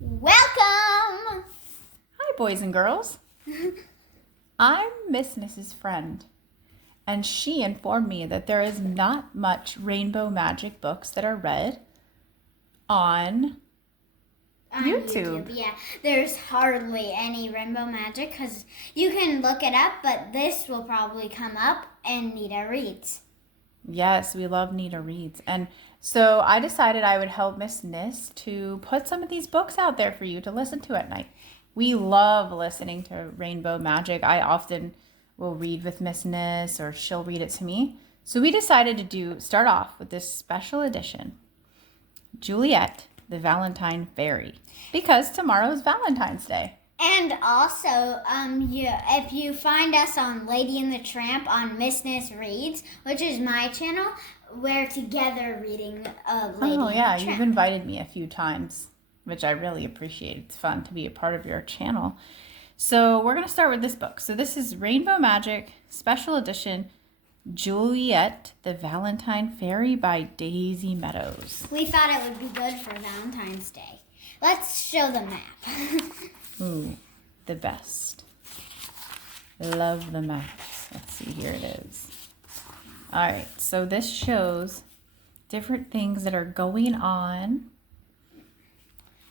Welcome! Hi, boys and girls. I'm Miss Niss's friend, and she informed me that there is not much rainbow magic books that are read on YouTube. Yeah, there's hardly any rainbow magic because you can look it up, but this will probably come up and Nita reads. Yes, we love Nita reads. And so I decided I would help Miss Niss to put some of these books out there for you to listen to at night. We love listening to rainbow magic. I often will read with Miss Niss or she'll read it to me. So we decided to start off with this special edition, Juliet, the Valentine Fairy, because tomorrow is Valentine's Day. And also, if you find us on Lady and the Tramp on Miss Niss Reads, which is my channel, we're together reading Lady and the Tramp. You've invited me a few times, which I really appreciate. It's fun to be a part of your channel. So we're going to start with this book. So this is Rainbow Magic Special Edition, Juliet, the Valentine Fairy by Daisy Meadows. We thought it would be good for Valentine's Day. Let's show the map. Ooh, the best. Love the maps. Let's see, here it is. All right, so this shows different things that are going on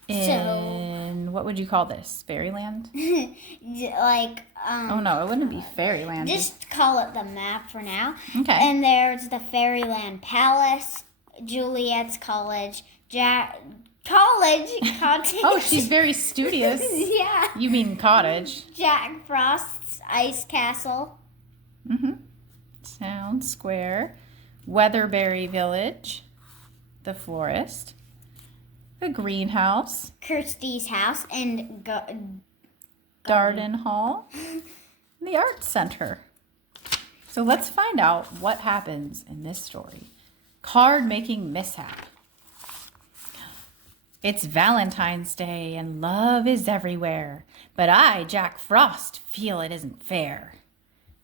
in, what would you call this? Fairyland? Oh no, it wouldn't be Fairyland. Just call it the map for now. Okay. And there's the Fairyland Palace, Juliet's College, Cottage. Oh, she's very studious. Yeah. You mean cottage. Jack Frost's Ice Castle. Town Square, Weatherberry Village, the florist, the greenhouse, Kirsty's house, and garden hall, the art center. So let's find out what happens in this story. Card making mishap. It's Valentine's Day and love is everywhere, but I, Jack Frost, feel it isn't fair.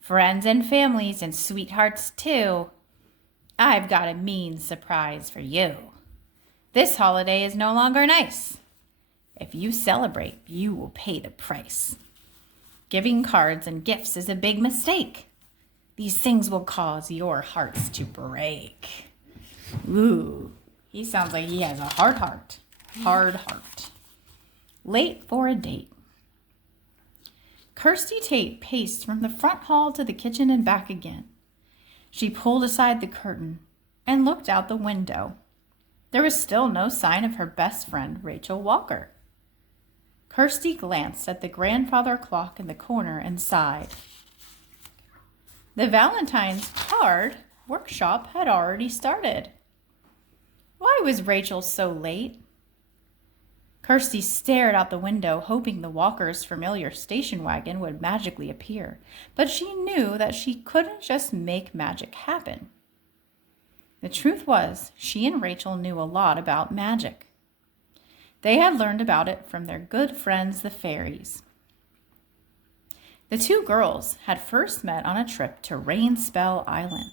Friends and families and sweethearts too. I've got a mean surprise for you. This holiday is no longer nice. If you celebrate, you will pay the price. Giving cards and gifts is a big mistake. These things will cause your hearts to break. Ooh, he sounds like he has a hard heart. Hard heart. Late for a date. Kirsty Tate paced from the front hall to the kitchen and back again. She pulled aside the curtain and looked out the window. There was still no sign of her best friend, Rachel Walker. Kirsty glanced at the grandfather clock in the corner and sighed. The Valentine's card workshop had already started. Why was Rachel so late? Kirsty stared out the window, hoping the Walkers' familiar station wagon would magically appear, but she knew that she couldn't just make magic happen. The truth was, she and Rachel knew a lot about magic. They had learned about it from their good friends, the fairies. The two girls had first met on a trip to Rainspell Island.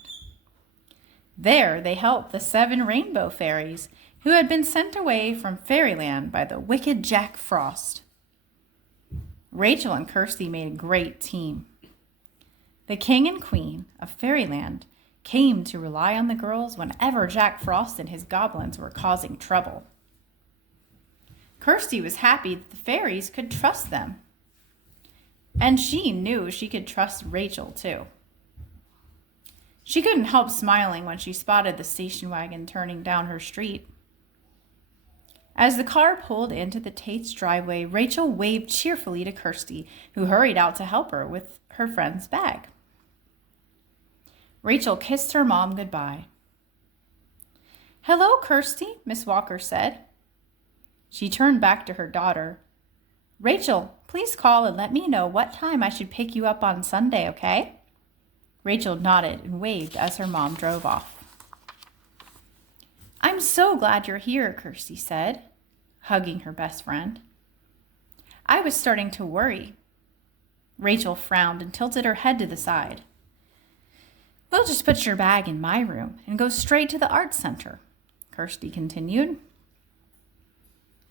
There, they helped the 7 rainbow fairies who had been sent away from Fairyland by the wicked Jack Frost. Rachel and Kirsty made a great team. The king and queen of Fairyland came to rely on the girls whenever Jack Frost and his goblins were causing trouble. Kirsty was happy that the fairies could trust them. And she knew she could trust Rachel too. She couldn't help smiling when she spotted the station wagon turning down her street. As the car pulled into the Tate's driveway, Rachel waved cheerfully to Kirsty, who hurried out to help her with her friend's bag. Rachel kissed her mom goodbye. "Hello, Kirsty," Miss Walker said. She turned back to her daughter. "Rachel, please call and let me know what time I should pick you up on Sunday, okay?" Rachel nodded and waved as her mom drove off. "I'm so glad you're here," Kirsty said, hugging her best friend. "I was starting to worry." Rachel frowned and tilted her head to the side. "We'll just put your bag in my room and go straight to the art center," Kirsty continued.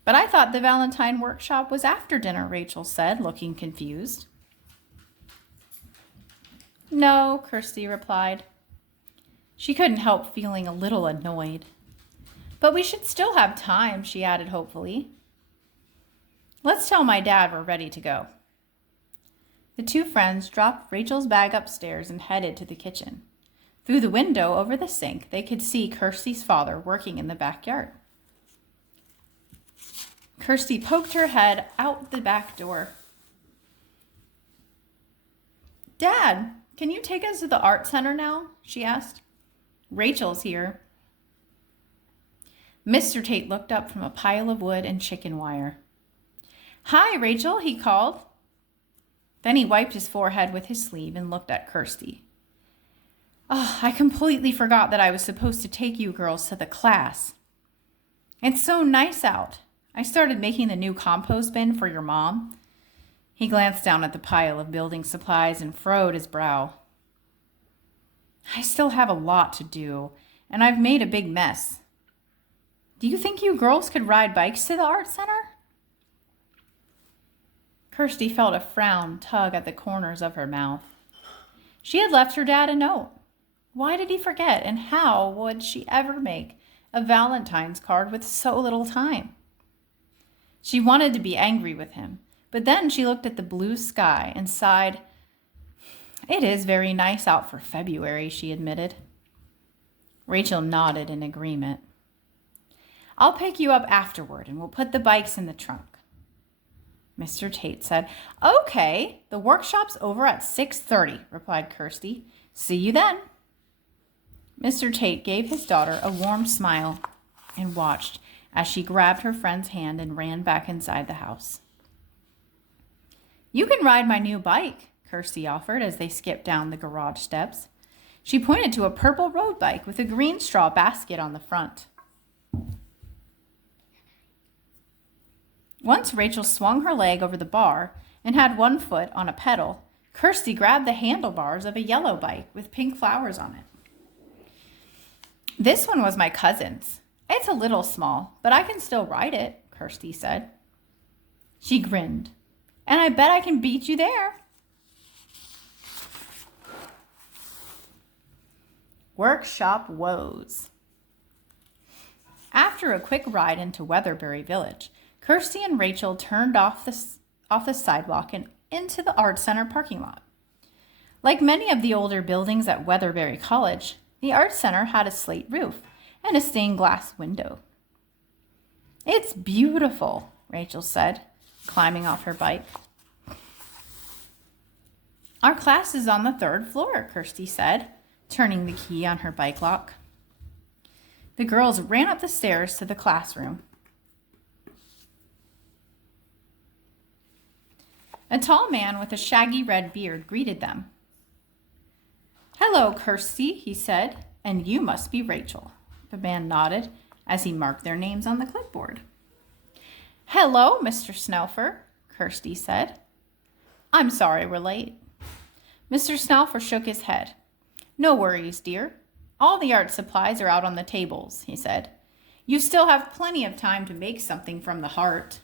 But I thought the Valentine workshop was after dinner, Rachel said, looking confused. No, Kirsty replied. She couldn't help feeling a little annoyed. But we should still have time, she added hopefully. Let's tell my dad we're ready to go. The two friends dropped Rachel's bag upstairs and headed to the kitchen. Through the window over the sink, they could see Kirsty's father working in the backyard. Kirsty poked her head out the back door. Dad, can you take us to the art center now? She asked. Rachel's here. Mr. Tate looked up from a pile of wood and chicken wire. Hi, Rachel, he called. Then he wiped his forehead with his sleeve and looked at Kirsty. Oh, I completely forgot that I was supposed to take you girls to the class. It's so nice out. I started making the new compost bin for your mom. He glanced down at the pile of building supplies and furrowed his brow. I still have a lot to do, and I've made a big mess. Do you think you girls could ride bikes to the art center? Kirsty felt a frown tug at the corners of her mouth. She had left her dad a note. Why did he forget, and how would she ever make a Valentine's card with so little time? She wanted to be angry with him, but then she looked at the blue sky and sighed. It is very nice out for February, she admitted. Rachel nodded in agreement. I'll pick you up afterward, and we'll put the bikes in the trunk. Mr. Tate said, Okay, the workshop's over at 6:30, replied Kirsty. See you then. Mr. Tate gave his daughter a warm smile and watched as she grabbed her friend's hand and ran back inside the house. You can ride my new bike, Kirsty offered as they skipped down the garage steps. She pointed to a purple road bike with a green straw basket on the front. Once Rachel swung her leg over the bar and had one foot on a pedal, Kirsty grabbed the handlebars of a yellow bike with pink flowers on it. This one was my cousin's. It's a little small, but I can still ride it, Kirsty said. She grinned. And I bet I can beat you there. Workshop woes. After a quick ride into Weatherbury Village, Kirsty and Rachel turned off the sidewalk and into the Art Center parking lot. Like many of the older buildings at Weatherbury College, the Art Center had a slate roof and a stained glass window. It's beautiful, Rachel said, climbing off her bike. Our class is on the 3rd floor, Kirsty said, turning the key on her bike lock. The girls ran up the stairs to the classroom. A tall man with a shaggy red beard greeted them. Hello, Kirsty, he said, and you must be Rachel. The man nodded as he marked their names on the clipboard. Hello, Mr. Snelfer, Kirsty said. I'm sorry we're late. Mr. Snelfer shook his head. No worries, dear. All the art supplies are out on the tables, he said. You still have plenty of time to make something from the heart.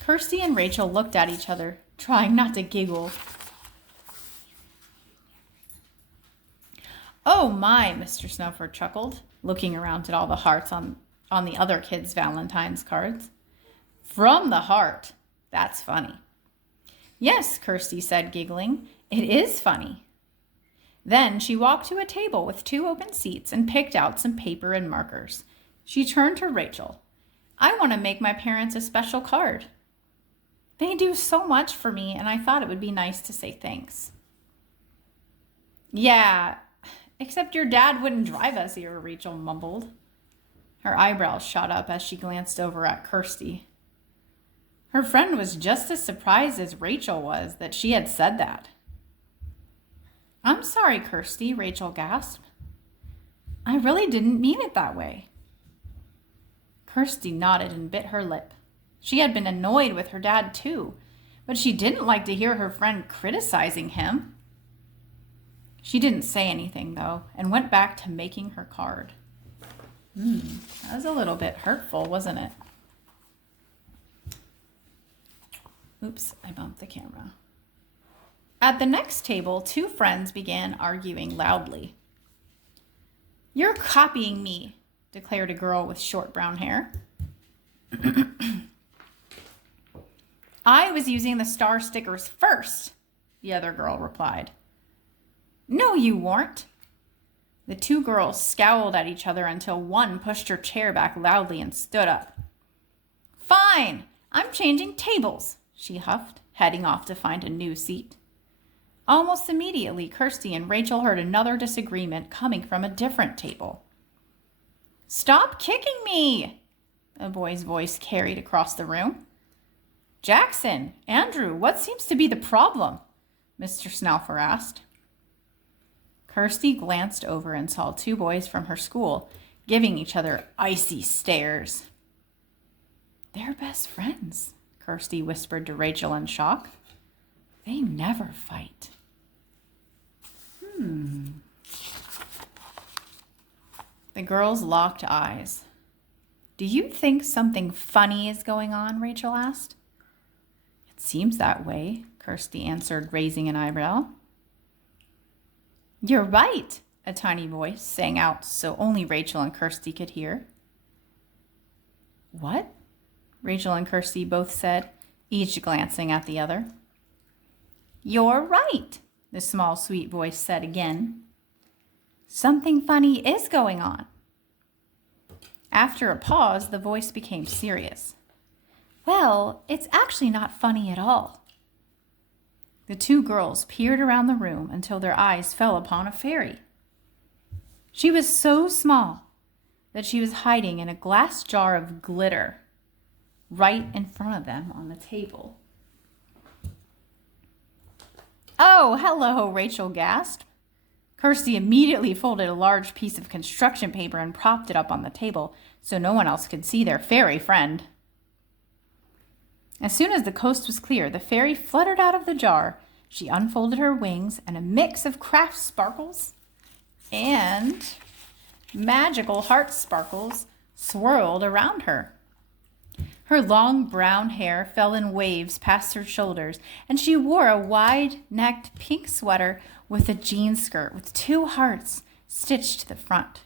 Kirsty and Rachel looked at each other, trying not to giggle. Oh my, Mr. Snowford chuckled, looking around at all the hearts on the other kids' Valentine's cards. From the heart. That's funny. Yes, Kirsty said, giggling. It is funny. Then she walked to a table with 2 open seats and picked out some paper and markers. She turned to Rachel. I want to make my parents a special card. They do so much for me, and I thought it would be nice to say thanks. Yeah, except your dad wouldn't drive us here, Rachel mumbled. Her eyebrows shot up as she glanced over at Kirsty. Her friend was just as surprised as Rachel was that she had said that. I'm sorry, Kirsty, Rachel gasped. I really didn't mean it that way. Kirsty nodded and bit her lip. She had been annoyed with her dad too, but she didn't like to hear her friend criticizing him. She didn't say anything, though, and went back to making her card. That was a little bit hurtful, wasn't it? Oops, I bumped the camera. At the next table, two friends began arguing loudly. "You're copying me," declared a girl with short brown hair. "I was using the star stickers first," the other girl replied. "No, you weren't." The two girls scowled at each other until one pushed her chair back loudly and stood up. "Fine, I'm changing tables," she huffed, heading off to find a new seat. Almost immediately, Kirsty and Rachel heard another disagreement coming from a different table. "Stop kicking me!" a boy's voice carried across the room. "Jackson, Andrew, what seems to be the problem?" Mr. Snalfer asked. Kirsty glanced over and saw two boys from her school giving each other icy stares. "They're best friends," Kirsty whispered to Rachel in shock. "They never fight." The girls locked eyes. "Do you think something funny is going on?" Rachel asked. "It seems that way," Kirsty answered, raising an eyebrow. "You're right," a tiny voice sang out so only Rachel and Kirsty could hear. "What?" Rachel and Kirsty both said, each glancing at the other. "You're right," the small, sweet voice said again. "Something funny is going on." After a pause, the voice became serious. "Well, it's actually not funny at all." The two girls peered around the room until their eyes fell upon a fairy. She was so small that she was hiding in a glass jar of glitter right in front of them on the table. "Oh, hello," Rachel gasped. Kirsty immediately folded a large piece of construction paper and propped it up on the table so no one else could see their fairy friend. As soon as the coast was clear, the fairy fluttered out of the jar. She unfolded her wings, and a mix of craft sparkles and magical heart sparkles swirled around her. Her long brown hair fell in waves past her shoulders, and she wore a wide-necked pink sweater with a jean skirt with two hearts stitched to the front.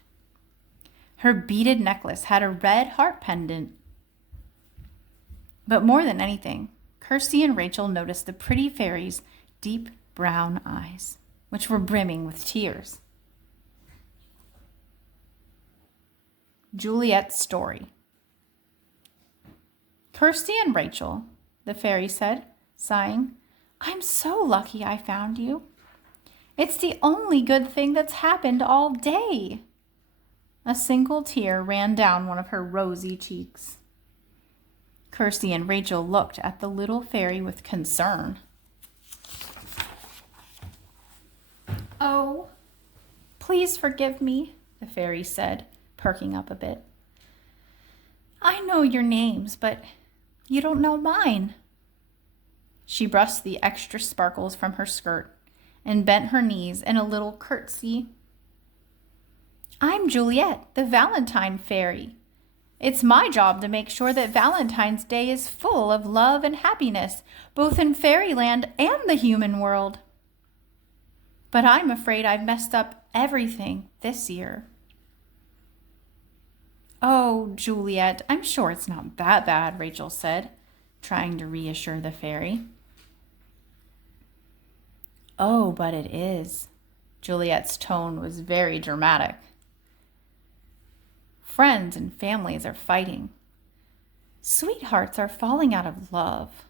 Her beaded necklace had a red heart pendant. But more than anything, Kirsty and Rachel noticed the pretty fairy's deep brown eyes, which were brimming with tears. Juliet's story. "Kirsty and Rachel," the fairy said, sighing, "I'm so lucky I found you. It's the only good thing that's happened all day." A single tear ran down one of her rosy cheeks. Kirsty and Rachel looked at the little fairy with concern. "Oh, please forgive me," the fairy said, perking up a bit. "I know your names, but you don't know mine." She brushed the extra sparkles from her skirt and bent her knees in a little curtsy. "I'm Juliet, the Valentine fairy. It's my job to make sure that Valentine's Day is full of love and happiness, both in fairyland and the human world. But I'm afraid I've messed up everything this year." "Oh, Juliet, I'm sure it's not that bad," Rachel said, trying to reassure the fairy. "Oh, but it is." Juliet's tone was very dramatic. "Friends and families are fighting. Sweethearts are falling out of love.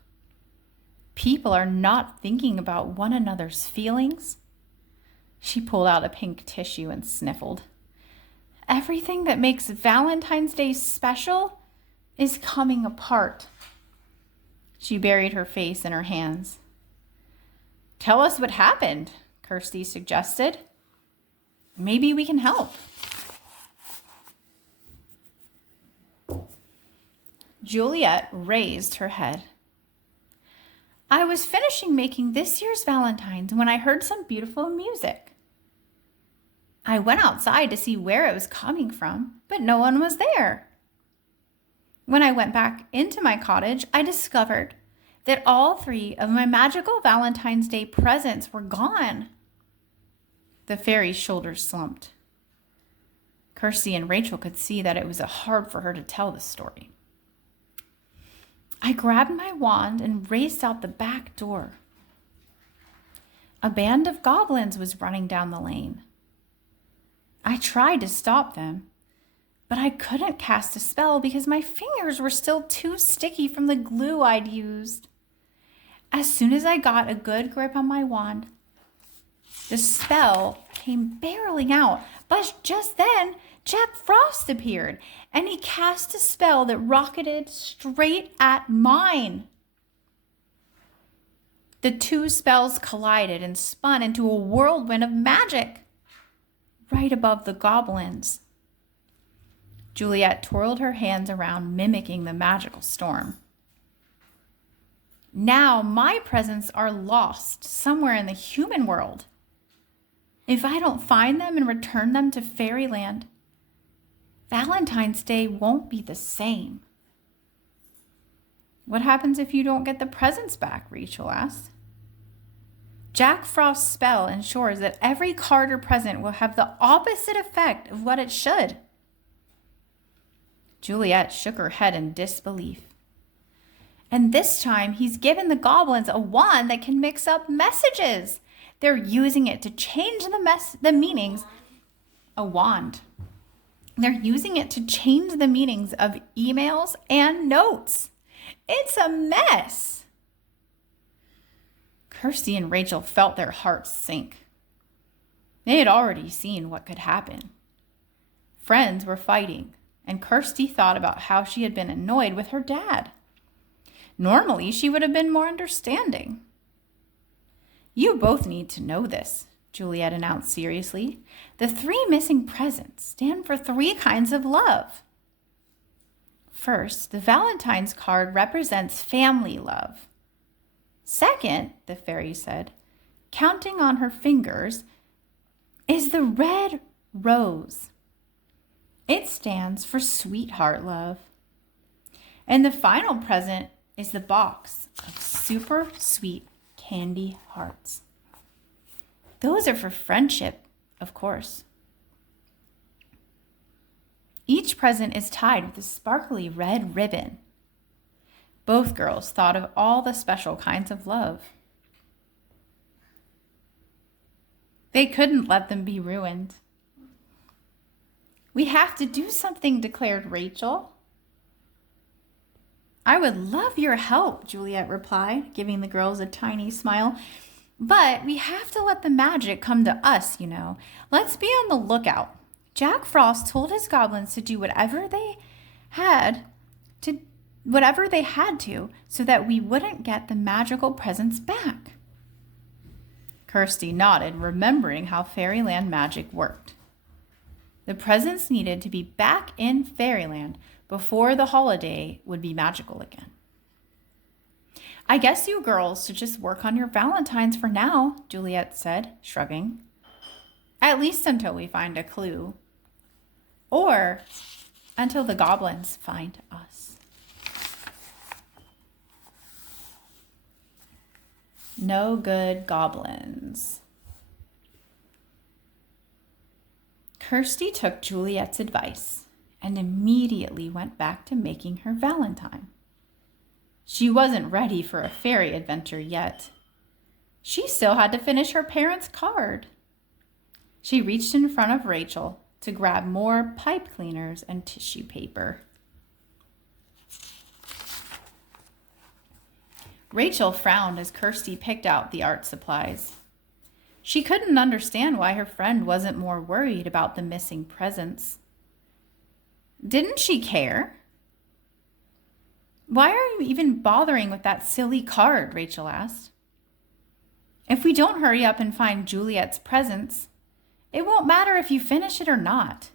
People are not thinking about one another's feelings." She pulled out a pink tissue and sniffled. "Everything that makes Valentine's Day special is coming apart." She buried her face in her hands. "Tell us what happened," Kirsty suggested. "Maybe we can help." Juliet raised her head. "I was finishing making this year's Valentines when I heard some beautiful music. I went outside to see where it was coming from, but no one was there. When I went back into my cottage, I discovered that all 3 of my magical Valentine's Day presents were gone. The fairy's shoulders slumped. Kirsty and Rachel could see that it was hard for her to tell the story. I grabbed my wand and raced out the back door. A band of goblins was running down the lane. I tried to stop them, but I couldn't cast a spell because my fingers were still too sticky from the glue I'd used. As soon as I got a good grip on my wand, the spell came barreling out, but just then Jack Frost appeared, and he cast a spell that rocketed straight at mine. The 2 spells collided and spun into a whirlwind of magic right above the goblins. Juliet twirled her hands around, mimicking the magical storm. Now my presents are lost somewhere in the human world. If I don't find them and return them to fairyland, Valentine's Day won't be the same. What happens if you don't get the presents back? Rachel asked. Jack Frost's spell ensures that every card or present will have the opposite effect of what it should. Juliet shook her head in disbelief. And this time he's given the goblins a wand that can mix up messages. They're using it to change the meanings. A wand. They're using it to change the meanings of emails and notes. It's a mess. Kirsty and Rachel felt their hearts sink. They had already seen what could happen. Friends were fighting, and Kirsty thought about how she had been annoyed with her dad. Normally, she would have been more understanding. You both need to know this, Juliet announced seriously. The 3 missing presents stand for 3 kinds of love. First, the Valentine's card represents family love. Second, the fairy said, counting on her fingers, is the red rose. It stands for sweetheart love. And the final present is the box of super sweet candy hearts. Those are for friendship, of course. Each present is tied with a sparkly red ribbon. Both girls thought of all the special kinds of love. They couldn't let them be ruined. We have to do something, declared Rachel. I would love your help, Juliet replied, giving the girls a tiny smile. But we have to let the magic come to us, you know. Let's be on the lookout. Jack Frost told his goblins to do whatever they had to so that we wouldn't get the magical presents back. Kirsty nodded, remembering how fairyland magic worked. The presents needed to be back in fairyland before the holiday would be magical again. I guess you girls should just work on your Valentines for now, Juliet said, shrugging. At least until we find a clue. Or until the goblins find us. No good goblins. Kirsty took Juliet's advice and immediately went back to making her Valentine. She wasn't ready for a fairy adventure yet. She still had to finish her parents' card. She reached in front of Rachel to grab more pipe cleaners and tissue paper. Rachel frowned as Kirsty picked out the art supplies. She couldn't understand why her friend wasn't more worried about the missing presents. Didn't she care? Why are you even bothering with that silly card? Rachel asked. If we don't hurry up and find Juliet's presents, it won't matter if you finish it or not.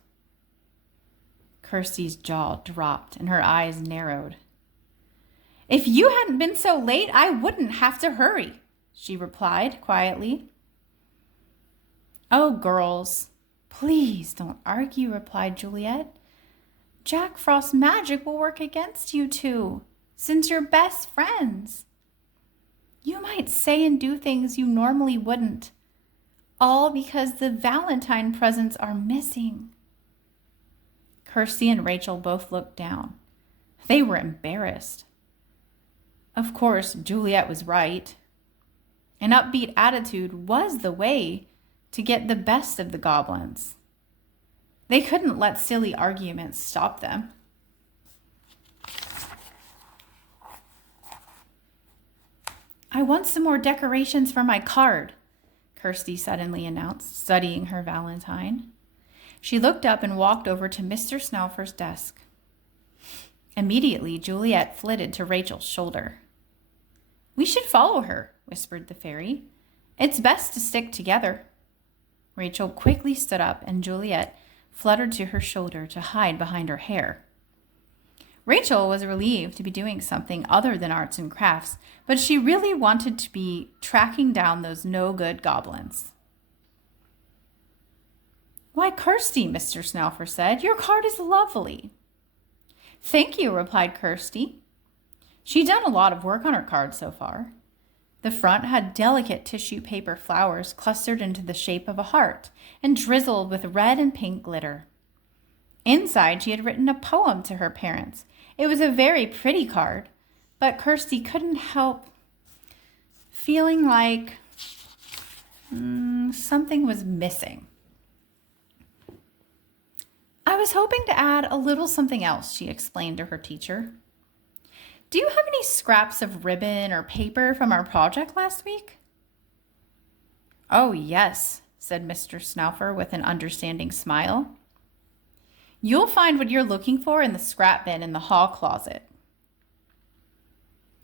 Kirsty's jaw dropped and her eyes narrowed. If you hadn't been so late, I wouldn't have to hurry, she replied quietly. Oh, girls, please don't argue, replied Juliet. Jack Frost's magic will work against you two, since you're best friends. You might say and do things you normally wouldn't, all because the Valentine presents are missing. Kirsty and Rachel both looked down. They were embarrassed. Of course, Juliet was right. An upbeat attitude was the way to get the best of the goblins. They couldn't let silly arguments stop them. I want some more decorations for my card, Kirsty suddenly announced, studying her Valentine. She looked up and walked over to Mr. Snaufer's desk. Immediately, Juliet flitted to Rachel's shoulder. We should follow her, whispered the fairy. It's best to stick together. Rachel quickly stood up, and Juliet fluttered to her shoulder to hide behind her hair. Rachel was relieved to be doing something other than arts and crafts, but she really wanted to be tracking down those no-good goblins. Why, Kirsty, Mr. Snaufer said, your card is lovely. Thank you, replied Kirsty. She'd done a lot of work on her card so far. The front had delicate tissue paper flowers clustered into the shape of a heart and drizzled with red and pink glitter. Inside, she had written a poem to her parents. It was a very pretty card, but Kirsty couldn't help feeling like something was missing. I was hoping to add a little something else, she explained to her teacher. Do you have any scraps of ribbon or paper from our project last week? Oh, yes, said Mr. Snaufer with an understanding smile. You'll find what you're looking for in the scrap bin in the hall closet.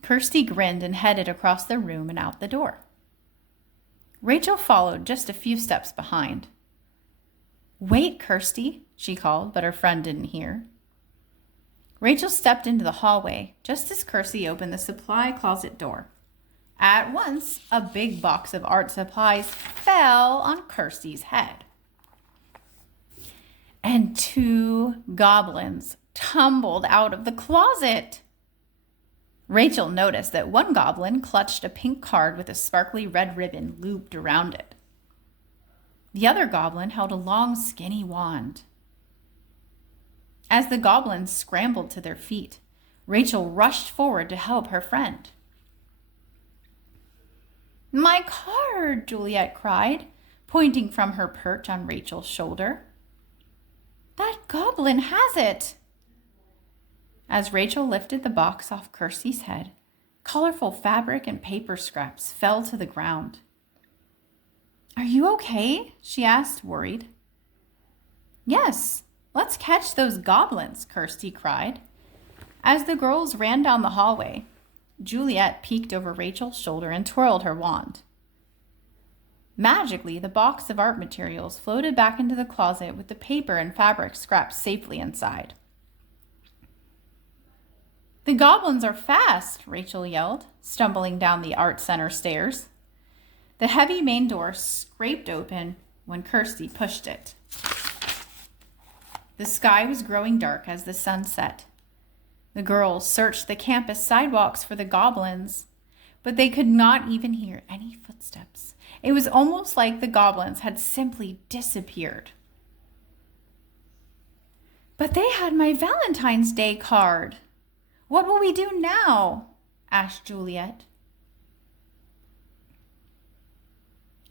Kirsty grinned and headed across the room and out the door. Rachel followed just a few steps behind. Wait, Kirsty, she called, but her friend didn't hear. Rachel stepped into the hallway just as Kirsty opened the supply closet door. At once, a big box of art supplies fell on Kirsty's head. And 2 goblins tumbled out of the closet. Rachel noticed that one goblin clutched a pink card with a sparkly red ribbon looped around it. The other goblin held a long, skinny wand. As the goblins scrambled to their feet, Rachel rushed forward to help her friend. My card, Juliet cried, pointing from her perch on Rachel's shoulder. That goblin has it. As Rachel lifted the box off Kirsty's head, colorful fabric and paper scraps fell to the ground. Are you okay? She asked, worried. Yes, let's catch those goblins, Kirsty cried. As the girls ran down the hallway, Juliet peeked over Rachel's shoulder and twirled her wand. Magically, the box of art materials floated back into the closet with the paper and fabric scraps safely inside. The goblins are fast, Rachel yelled, stumbling down the art center stairs. The heavy main door scraped open when Kirsty pushed it. The sky was growing dark as the sun set. The girls searched the campus sidewalks for the goblins, but they could not even hear any footsteps. It was almost like the goblins had simply disappeared. But they had my Valentine's Day card. What will we do now? Asked Juliet.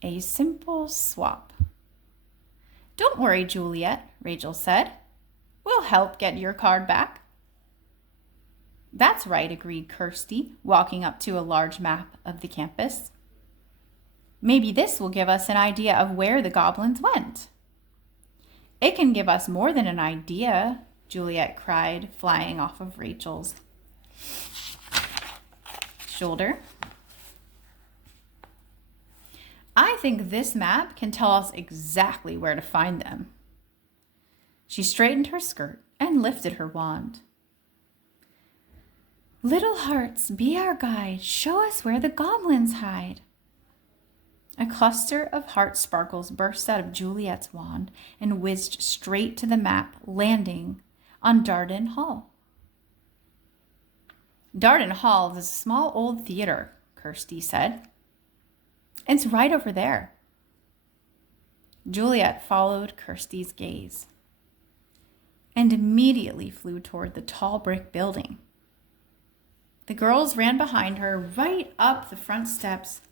A simple swap. Don't worry, Juliet, Rachel said. We'll help get your card back. That's right, agreed Kirsty, walking up to a large map of the campus. Maybe this will give us an idea of where the goblins went. It can give us more than an idea, Juliet cried, flying off of Rachel's shoulder. I think this map can tell us exactly where to find them. She straightened her skirt and lifted her wand. Little hearts, be our guide. Show us where the goblins hide. A cluster of heart sparkles burst out of Juliet's wand and whizzed straight to the map, landing on Darden Hall. Darden Hall is a small old theater, Kirsty said. It's right over there. Juliet followed Kirsty's gaze and immediately flew toward the tall brick building. The girls ran behind her right up the front steps.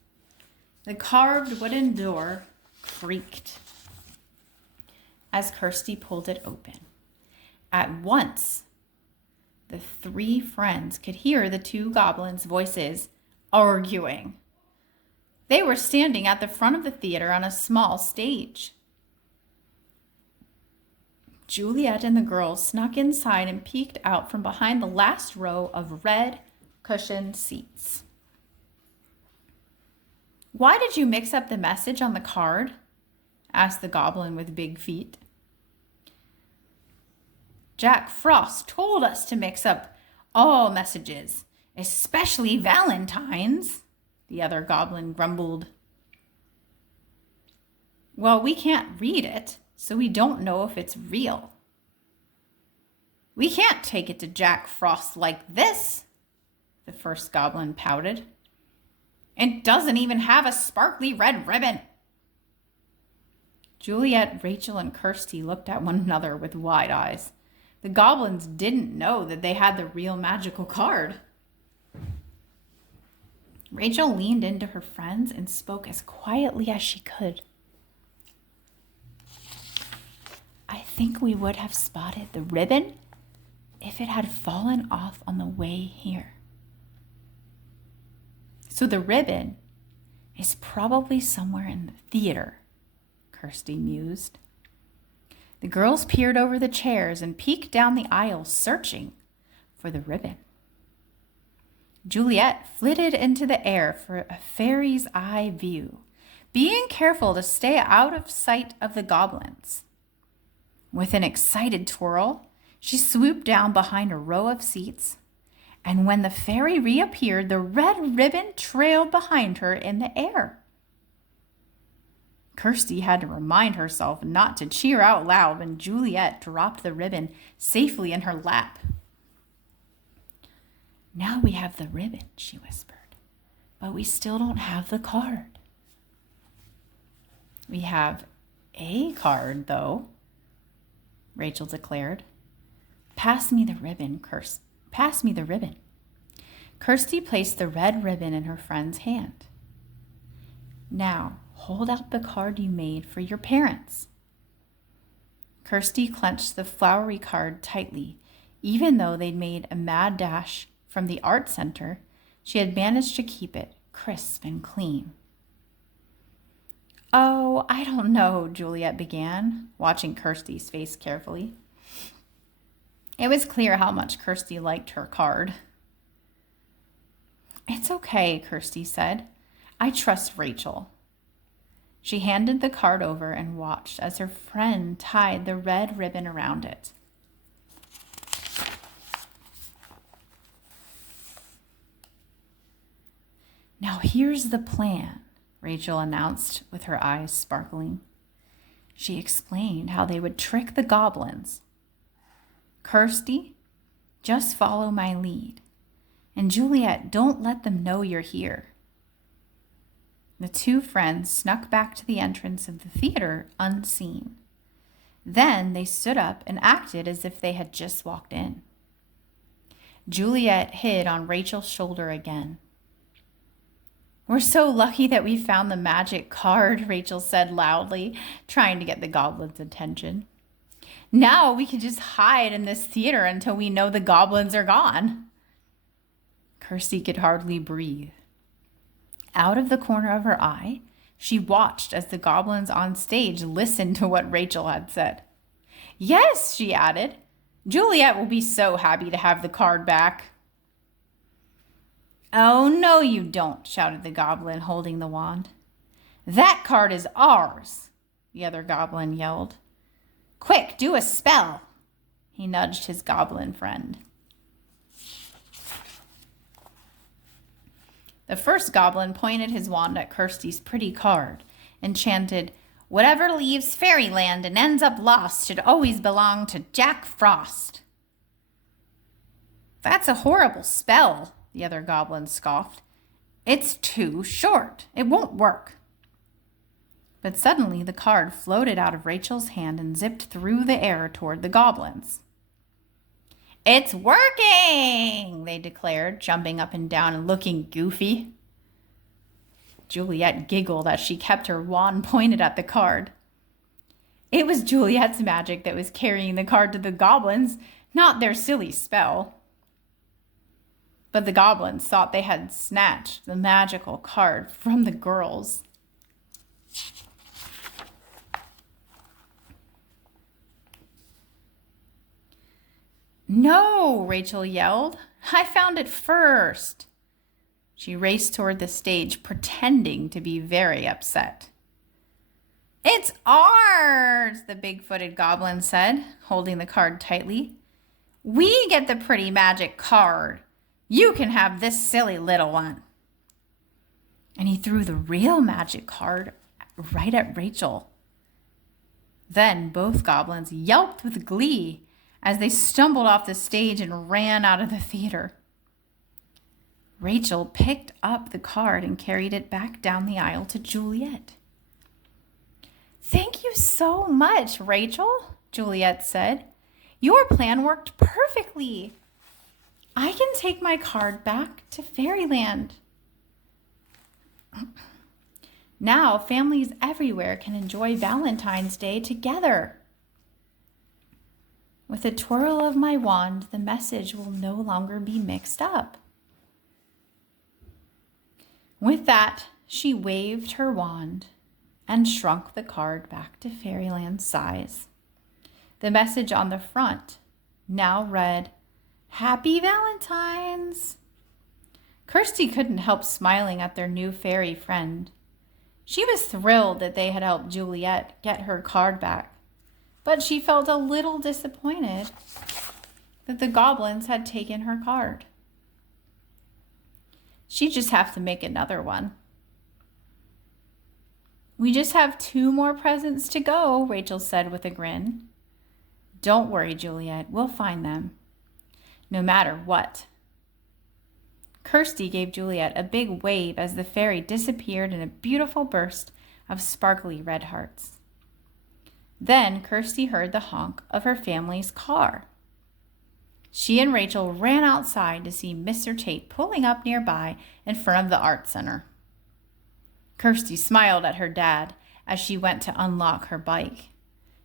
The carved wooden door creaked as Kirsty pulled it open. At once, the three friends could hear the two goblins' voices arguing. They were standing at the front of the theater on a small stage. Juliet and the girls snuck inside and peeked out from behind the last row of red cushioned seats. Why did you mix up the message on the card? Asked the goblin with big feet. Jack Frost told us to mix up all messages, especially Valentines, the other goblin grumbled. Well, we can't read it, so we don't know if it's real. We can't take it to Jack Frost like this, the first goblin pouted. It doesn't even have a sparkly red ribbon. Juliet, Rachel, and Kirsty looked at one another with wide eyes. The goblins didn't know that they had the real magical card. Rachel leaned into her friends and spoke as quietly as she could. I think we would have spotted the ribbon if it had fallen off on the way here. So the ribbon is probably somewhere in the theater, Kirsty mused. The girls peered over the chairs and peeked down the aisle, searching for the ribbon. Juliet flitted into the air for a fairy's eye view, being careful to stay out of sight of the goblins. With an excited twirl, she swooped down behind a row of seats, and when the fairy reappeared, the red ribbon trailed behind her in the air. Kirsty had to remind herself not to cheer out loud when Juliet dropped the ribbon safely in her lap. Now we have the ribbon, she whispered, but we still don't have the card. We have a card, though, Rachel declared. Pass me the ribbon, Pass me the ribbon. Kirsty placed the red ribbon in her friend's hand. Now, hold out the card you made for your parents. Kirsty clenched the flowery card tightly. Even though they'd made a mad dash from the art center, she had managed to keep it crisp and clean. Oh, I don't know, Juliet began, watching Kirsty's face carefully. It was clear how much Kirsty liked her card. It's okay, Kirsty said. I trust Rachel. She handed the card over and watched as her friend tied the red ribbon around it. Now here's the plan, Rachel announced with her eyes sparkling. She explained how they would trick the goblins. Kirsty, just follow my lead. And Juliet, don't let them know you're here. The two friends snuck back to the entrance of the theater unseen. Then they stood up and acted as if they had just walked in. Juliet hid on Rachel's shoulder again. We're so lucky that we found the magic card, Rachel said loudly, trying to get the goblins' attention. Now we can just hide in this theater until we know the goblins are gone. Kirsty could hardly breathe. Out of the corner of her eye, she watched as the goblins on stage listened to what Rachel had said. Yes, she added. Juliet will be so happy to have the card back. Oh, no, you don't, shouted the goblin, holding the wand. That card is ours, the other goblin yelled. Quick, do a spell. He nudged his goblin friend. The first goblin pointed his wand at Kirsty's pretty card and chanted, Whatever leaves fairyland and ends up lost should always belong to Jack Frost. That's a horrible spell, the other goblin scoffed. It's too short. It won't work. But suddenly the card floated out of Rachel's hand and zipped through the air toward the goblins. It's working, they declared, jumping up and down and looking goofy. Juliet giggled as she kept her wand pointed at the card. It was Juliet's magic that was carrying the card to the goblins, not their silly spell. But the goblins thought they had snatched the magical card from the girls. No, Rachel yelled. I found it first. She raced toward the stage, pretending to be very upset. It's ours, the big-footed goblin said, holding the card tightly. We get the pretty magic card. You can have this silly little one. And he threw the real magic card right at Rachel. Then both goblins yelped with glee as they stumbled off the stage and ran out of the theater. Rachel picked up the card and carried it back down the aisle to Juliet. Thank you so much, Rachel, Juliet said. Your plan worked perfectly. I can take my card back to Fairyland. Now families everywhere can enjoy Valentine's Day together. With a twirl of my wand, the message will no longer be mixed up. With that, she waved her wand and shrunk the card back to Fairyland size. The message on the front now read, Happy Valentines! Kirsty couldn't help smiling at their new fairy friend. She was thrilled that they had helped Juliet get her card back, but she felt a little disappointed that the goblins had taken her card. She'd just have to make another one. We just have 2 more presents to go, Rachel said with a grin. Don't worry, Juliet, we'll find them, no matter what. Kirsty gave Juliet a big wave as the fairy disappeared in a beautiful burst of sparkly red hearts. Then Kirsty heard the honk of her family's car. She and Rachel ran outside to see Mr. Tate pulling up nearby in front of the art center. Kirsty smiled at her dad as she went to unlock her bike.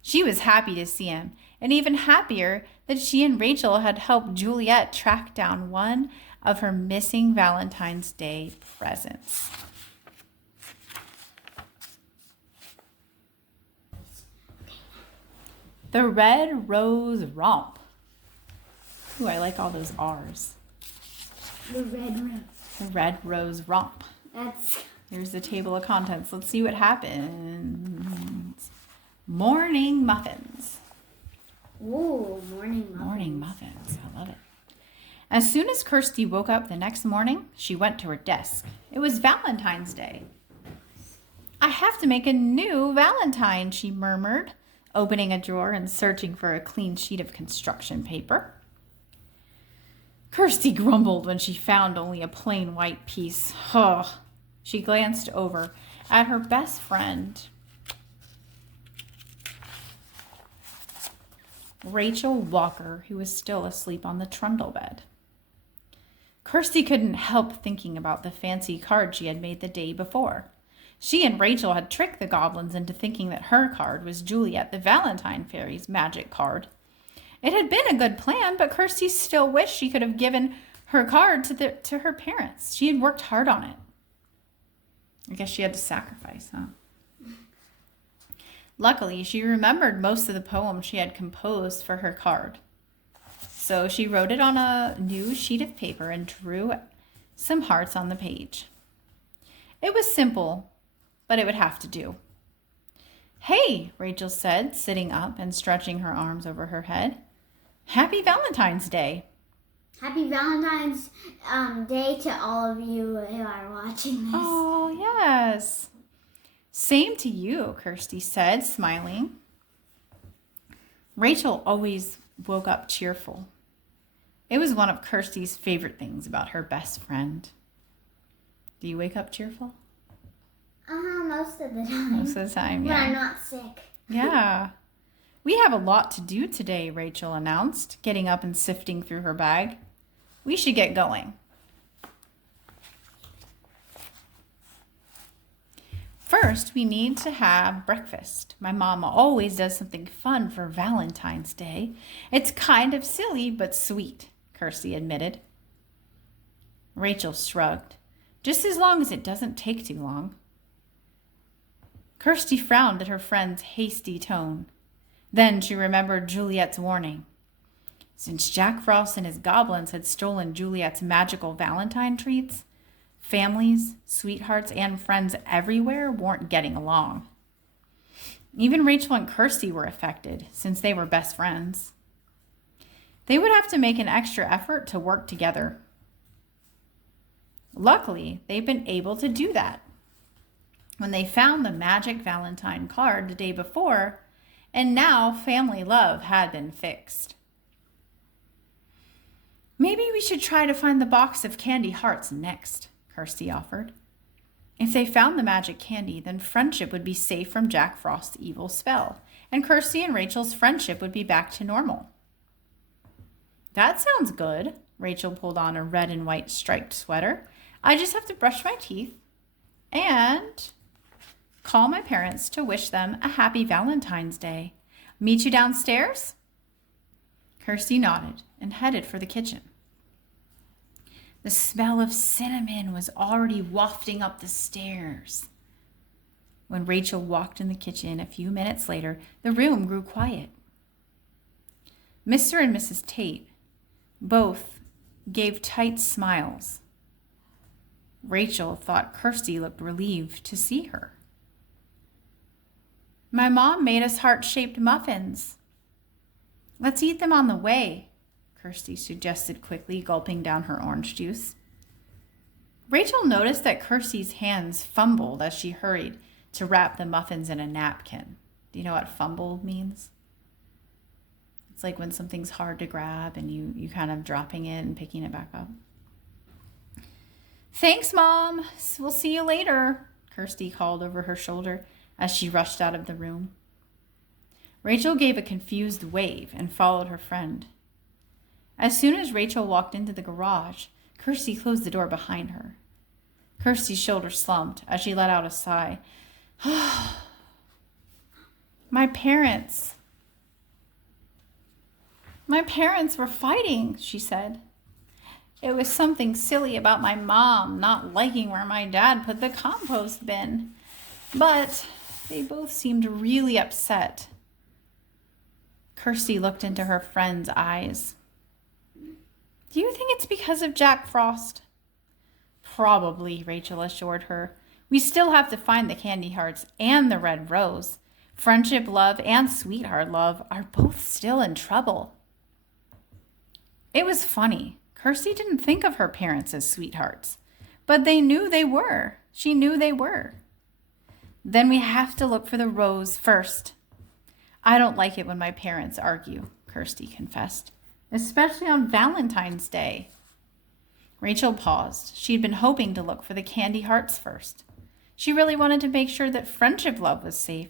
She was happy to see him, and even happier that she and Rachel had helped Juliet track down one of her missing Valentine's Day presents. The Red Rose Romp. Ooh, I like all those R's. The Red Rose. The Red Rose Romp. That's... Here's the table of contents. Let's see what happens. Morning muffins. Ooh, morning muffins. Morning muffins. I love it. As soon as Kirsty woke up the next morning, she went to her desk. It was Valentine's Day. I have to make a new Valentine, she murmured, opening a drawer and searching for a clean sheet of construction paper. Kirsty grumbled when she found only a plain white piece. Ugh. She glanced over at her best friend, Rachel Walker, who was still asleep on the trundle bed. Kirsty couldn't help thinking about the fancy card she had made the day before. She and Rachel had tricked the goblins into thinking that her card was Juliet the Valentine fairy's magic card. It had been a good plan, but Kirsty still wished she could have given her card to her parents. She had worked hard on it. I guess she had to sacrifice, huh? Luckily, she remembered most of the poem she had composed for her card. So she wrote it on a new sheet of paper and drew some hearts on the page. It was simple, but it would have to do. Hey, Rachel said, sitting up and stretching her arms over her head. Happy Valentine's Day. Happy Valentine's Day to all of you who are watching this. Oh, yes. Same to you, Kirsty said, smiling. Rachel always woke up cheerful. It was one of Kirsty's favorite things about her best friend. Do you wake up cheerful? Most of the time. Most of the time, yeah. When I'm not sick. Yeah. We have a lot to do today, Rachel announced, getting up and sifting through her bag. We should get going. First, we need to have breakfast. My mama always does something fun for Valentine's Day. It's kind of silly, but sweet, Kirsty admitted. Rachel shrugged. Just as long as it doesn't take too long. Kirsty frowned at her friend's hasty tone. Then she remembered Juliet's warning. Since Jack Frost and his goblins had stolen Juliet's magical Valentine treats, families, sweethearts, and friends everywhere weren't getting along. Even Rachel and Kirsty were affected, since they were best friends. They would have to make an extra effort to work together. Luckily, they've been able to do that. When they found the magic Valentine card the day before, and now family love had been fixed. Maybe we should try to find the box of candy hearts next, Kirsty offered. If they found the magic candy, then friendship would be safe from Jack Frost's evil spell, and Kirsty and Rachel's friendship would be back to normal. That sounds good. Rachel pulled on a red and white striped sweater. I just have to brush my teeth and call my parents to wish them a happy Valentine's Day. Meet you downstairs? Kirsty nodded and headed for the kitchen. The smell of cinnamon was already wafting up the stairs. When Rachel walked in the kitchen a few minutes later, the room grew quiet. Mr. and Mrs. Tate both gave tight smiles. Rachel thought Kirsty looked relieved to see her. My mom made us heart-shaped muffins. Let's eat them on the way, Kirsty suggested quickly, gulping down her orange juice. Rachel noticed that Kirsty's hands fumbled as she hurried to wrap the muffins in a napkin. Do you know what fumble means? It's like when something's hard to grab and you kind of dropping it and picking it back up. Thanks, Mom. We'll see you later, Kirsty called over her shoulder as she rushed out of the room. Rachel gave a confused wave and followed her friend. As soon as Rachel walked into the garage, Kirsty closed the door behind her. Kirsty's shoulders slumped as she let out a sigh. My parents were fighting, she said. It was something silly about my mom not liking where my dad put the compost bin. But they both seemed really upset. Kirsty looked into her friend's eyes. Do you think it's because of Jack Frost? Probably, Rachel assured her. We still have to find the candy hearts and the red rose. Friendship love and sweetheart love are both still in trouble. It was funny. Kirsty didn't think of her parents as sweethearts, but they knew they were. She knew they were. Then we have to look for the rose first. I don't like it when my parents argue, Kirsty confessed, especially on Valentine's Day. Rachel paused. She'd been hoping to look for the candy hearts first. She really wanted to make sure that friendship love was safe,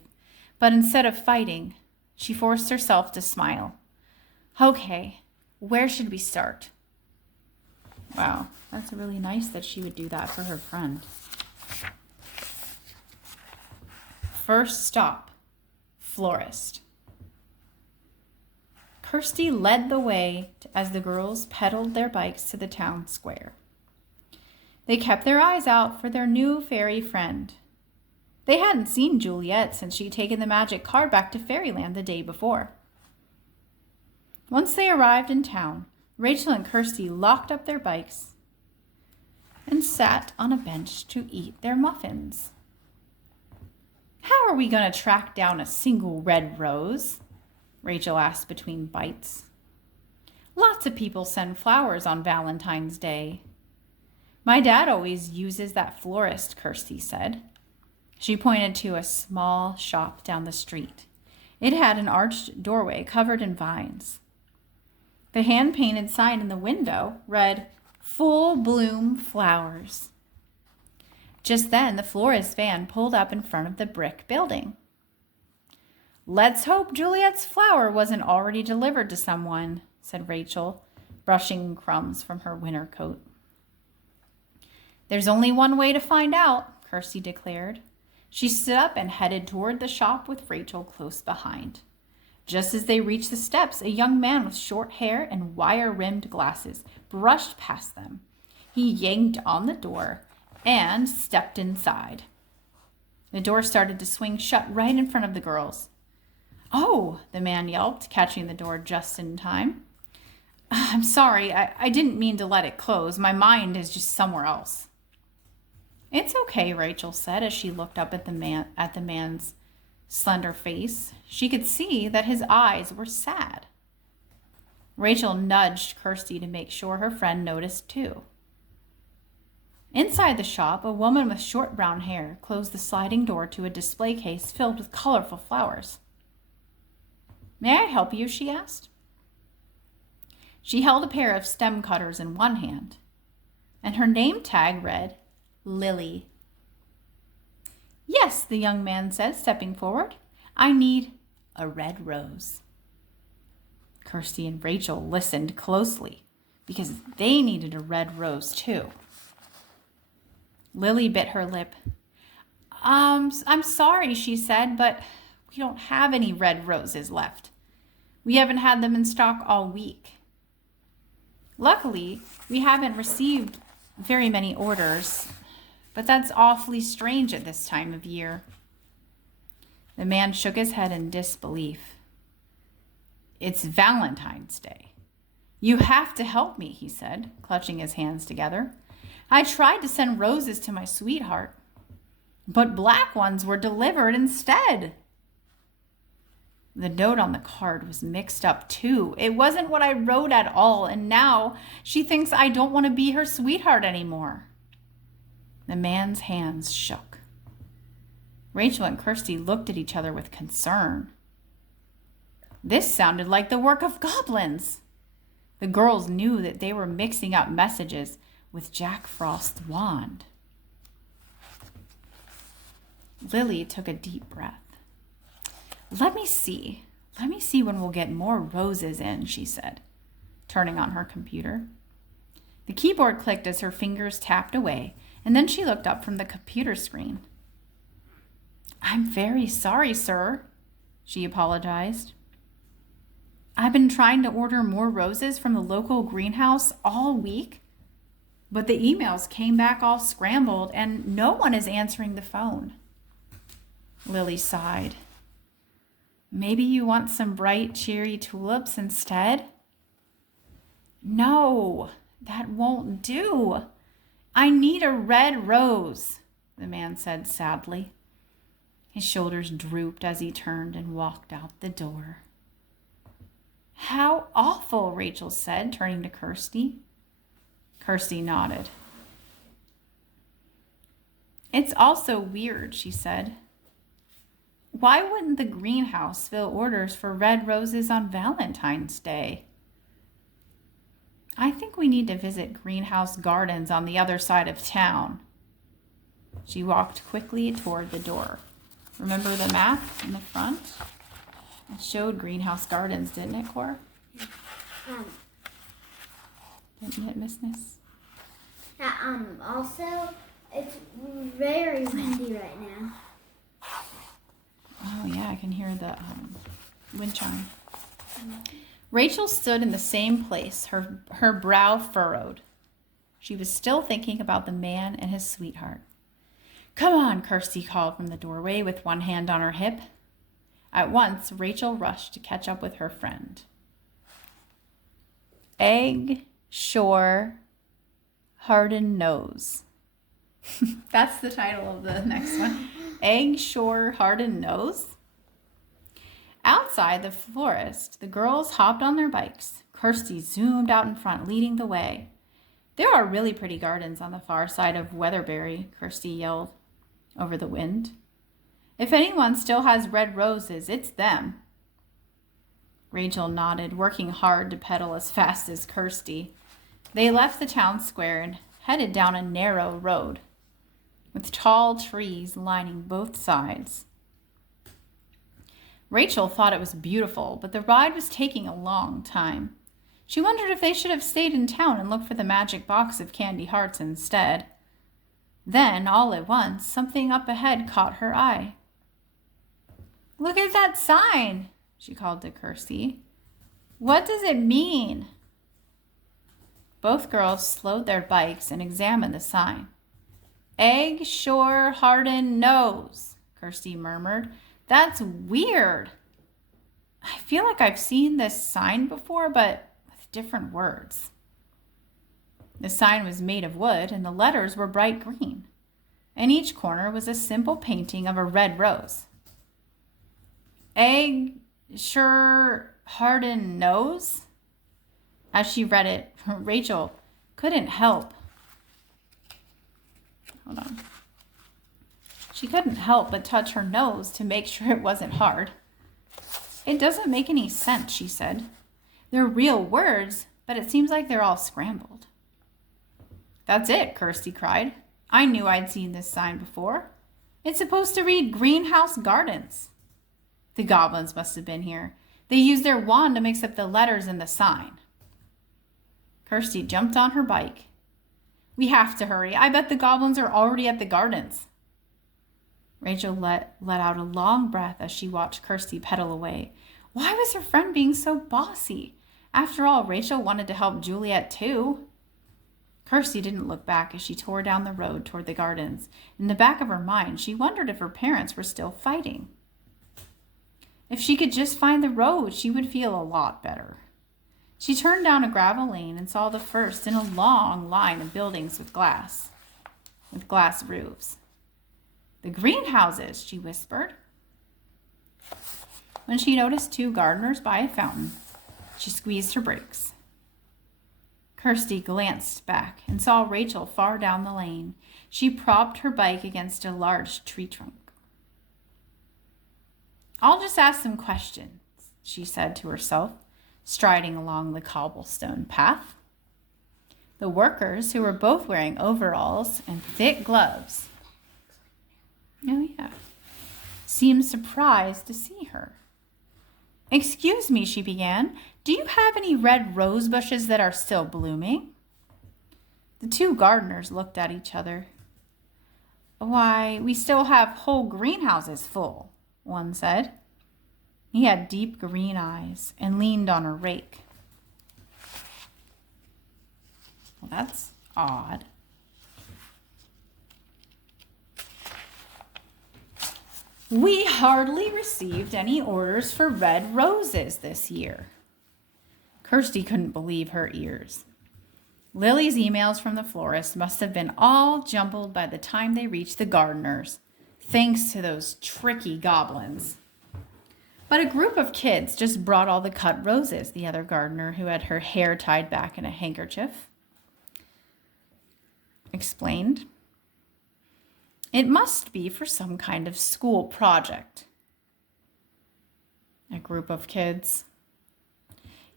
but instead of fighting, she forced herself to smile. Okay, where should we start? Wow, that's really nice that she would do that for her friend. First stop, florist. Kirsty led the way as the girls pedaled their bikes to the town square. They kept their eyes out for their new fairy friend. They hadn't seen Juliet since she'd taken the magic card back to Fairyland the day before. Once they arrived in town, Rachel and Kirsty locked up their bikes and sat on a bench to eat their muffins. How are we going to track down a single red rose? Rachel asked between bites. Lots of people send flowers on Valentine's Day. My dad always uses that florist, Kirsty said. She pointed to a small shop down the street. It had an arched doorway covered in vines. The hand-painted sign in the window read, Full Bloom Flowers. Just then, the florist's van pulled up in front of the brick building. "Let's hope Juliet's flower wasn't already delivered to someone," said Rachel, brushing crumbs from her winter coat. "There's only one way to find out," Kirsty declared. She stood up and headed toward the shop with Rachel close behind. Just as they reached the steps, a young man with short hair and wire-rimmed glasses brushed past them. He yanked on the door and stepped inside. The door started to swing shut right in front of the girls. "Oh," the man yelped, catching the door just in time. "I'm sorry, I didn't mean to let it close. My mind is just somewhere else." "It's okay," Rachel said as she looked up at the man's slender face. She could see that his eyes were sad. Rachel nudged Kirsty to make sure her friend noticed too. Inside the shop, a woman with short brown hair closed the sliding door to a display case filled with colorful flowers. "May I help you?" she asked. She held a pair of stem cutters in one hand, and her name tag read, "Lily." "Yes," the young man said, stepping forward. "I need a red rose." Kirsty and Rachel listened closely because they needed a red rose too. Lily bit her lip. I'm sorry," she said, "but we don't have any red roses left. We haven't had them in stock all week. Luckily, we haven't received very many orders, but that's awfully strange at this time of year." The man shook his head in disbelief. "It's Valentine's Day. You have to help me," he said, clutching his hands together. "I tried to send roses to my sweetheart, but black ones were delivered instead." The note on the card was mixed up too. It wasn't what I wrote at all, and now she thinks I don't want to be her sweetheart anymore. The man's hands shook. Rachel and Kirsty looked at each other with concern. This sounded like the work of goblins. The girls knew that they were mixing up messages with Jack Frost's wand. Lily took a deep breath. Let me see when we'll get more roses in," she said, turning on her computer. The keyboard clicked as her fingers tapped away, and then she looked up from the computer screen. "I'm very sorry, sir," she apologized. "I've been trying to order more roses from the local greenhouse all week, but the emails came back all scrambled and no one is answering the phone." Lily sighed. "Maybe you want some bright, cheery tulips instead?" "No, that won't do. I need a red rose," the man said sadly. His shoulders drooped as he turned and walked out the door. "How awful," Rachel said, turning to Kirsty. Kirsty nodded. "It's also weird," she said. "Why wouldn't the greenhouse fill orders for red roses on Valentine's Day?" "I think we need to visit greenhouse gardens on the other side of town." She walked quickly toward the door. Remember the map in the front? It showed greenhouse gardens, didn't it, Cor? Didn't it, Miss Nis? Yeah, also, it's very windy right now. Oh, yeah, I can hear the wind chime. Rachel stood in the same place, her brow furrowed. She was still thinking about the man and his sweetheart. "Come on," Kirsty called from the doorway with one hand on her hip. At once, Rachel rushed to catch up with her friend. Egg, shore, harden nose. That's the title of the next one. Egg, shore, harden nose. Outside the florist, the girls hopped on their bikes. Kirsty zoomed out in front, leading the way. "There are really pretty gardens on the far side of Weatherbury," Kirsty yelled over the wind. "If anyone still has red roses, it's them." Rachel nodded, working hard to pedal as fast as Kirsty. They left the town square and headed down a narrow road. with tall trees lining both sides. Rachel thought it was beautiful, but the ride was taking a long time. She wondered if they should have stayed in town and looked for the magic box of candy hearts instead. Then, all at once, something up ahead caught her eye. "Look at that sign," she called to Kirsty. "What does it mean?" Both girls slowed their bikes and examined the sign. "Egg, shore, harden, nose," Kirsty murmured. "That's weird. I feel like I've seen this sign before, but with different words." The sign was made of wood, and the letters were bright green. In each corner was a simple painting of a red rose. "Egg, sure, harden, nose?" As she read it, Rachel couldn't help. Hold on. She couldn't help but touch her nose to make sure it wasn't hard. "It doesn't make any sense," she said. "They're real words, but it seems like they're all scrambled." "That's it," Kirsty cried. "I knew I'd seen this sign before. It's supposed to read Greenhouse Gardens." The goblins must have been here. They used their wand to mix up the letters in the sign. Kirsty jumped on her bike. "We have to hurry. I bet the goblins are already at the gardens." Rachel let out a long breath as she watched Kirsty pedal away. Why was her friend being so bossy? After all, Rachel wanted to help Juliet too. Kirsty didn't look back as she tore down the road toward the gardens. In the back of her mind, she wondered if her parents were still fighting. If she could just find the road, she would feel a lot better. She turned down a gravel lane and saw the first in a long line of buildings with glass roofs. "The greenhouses," she whispered. When she noticed two gardeners by a fountain, she squeezed her brakes. Kirsty glanced back and saw Rachel far down the lane. She propped her bike against a large tree trunk. "I'll just ask some questions," she said to herself, striding along the cobblestone path. The workers, who were both wearing overalls and thick gloves, seemed surprised to see her. "Excuse me," she began. "Do you have any red rose bushes that are still blooming?" The two gardeners looked at each other. "Why, we still have whole greenhouses full," one said. He had deep green eyes and leaned on a rake. "Well, that's odd." "We hardly received any orders for red roses this year." Kirsty couldn't believe her ears. Lily's emails from the florist must have been all jumbled by the time they reached the gardeners, thanks to those tricky goblins. "But a group of kids just brought all the cut roses," the other gardener, who had her hair tied back in a handkerchief, explained. "It must be for some kind of school project." "A group of kids?"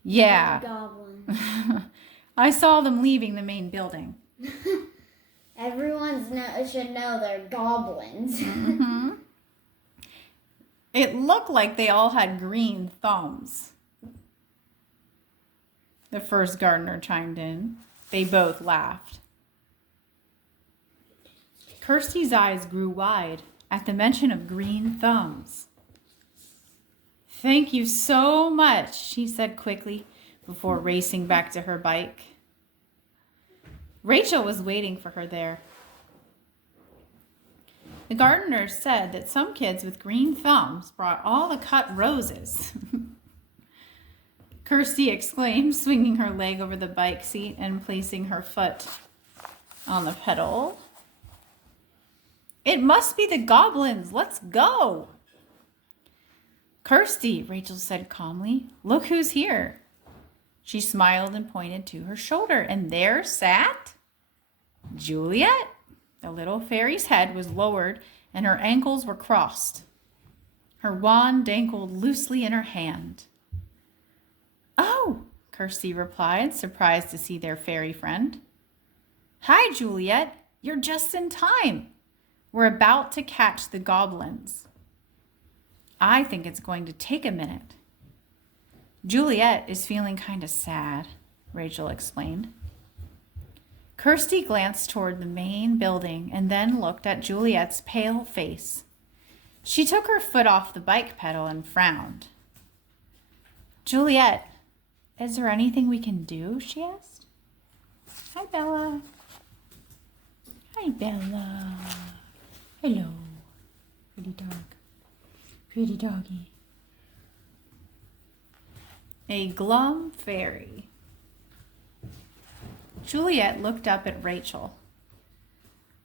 "Yeah." Goblins. "I saw them leaving the main building." Everyone should know they're goblins. Mm-hmm. "It looked like they all had green thumbs." The first gardener chimed in. They both laughed. Kirsty's eyes grew wide at the mention of green thumbs. "Thank you so much," she said quickly before racing back to her bike. Rachel was waiting for her there. The gardener said that some kids with green thumbs brought all the cut roses. Kirsty exclaimed, swinging her leg over the bike seat and placing her foot on the pedal. "It must be the goblins. Let's go." "Kirsty," Rachel said calmly, "look who's here." She smiled and pointed to her shoulder, and there sat Juliet. The little fairy's head was lowered and her ankles were crossed. Her wand dangled loosely in her hand. "Oh," Kirsty replied, surprised to see their fairy friend. "Hi, Juliet. You're just in time." We're about to catch the goblins. I think it's going to take a minute. Juliet is feeling kind of sad, Rachel explained. Kirsty glanced toward the main building and then looked at Juliet's pale face. She took her foot off the bike pedal and frowned. Juliet, is there anything we can do? She asked. Hi, Bella. Hi, Bella. Hello. Pretty dog. Pretty doggy. A glum fairy. Juliet looked up at Rachel.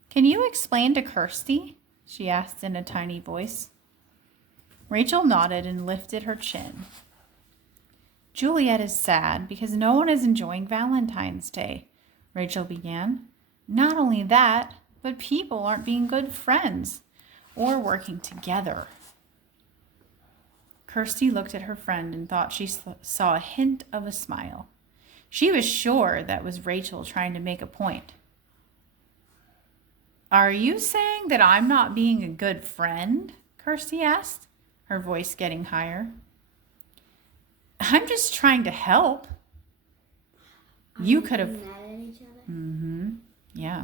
Can you explain to Kirsty? She asked in a tiny voice. Rachel nodded and lifted her chin. Juliet is sad because no one is enjoying Valentine's Day, Rachel began. Not only that, but people aren't being good friends or working together. Kirsty looked at her friend and thought she saw a hint of a smile. She was sure that was Rachel trying to make a point. Are you saying that I'm not being a good friend? Kirsty asked, her voice getting higher. I'm just trying to help. You could have... Mad at each other? Mm-hmm. Yeah.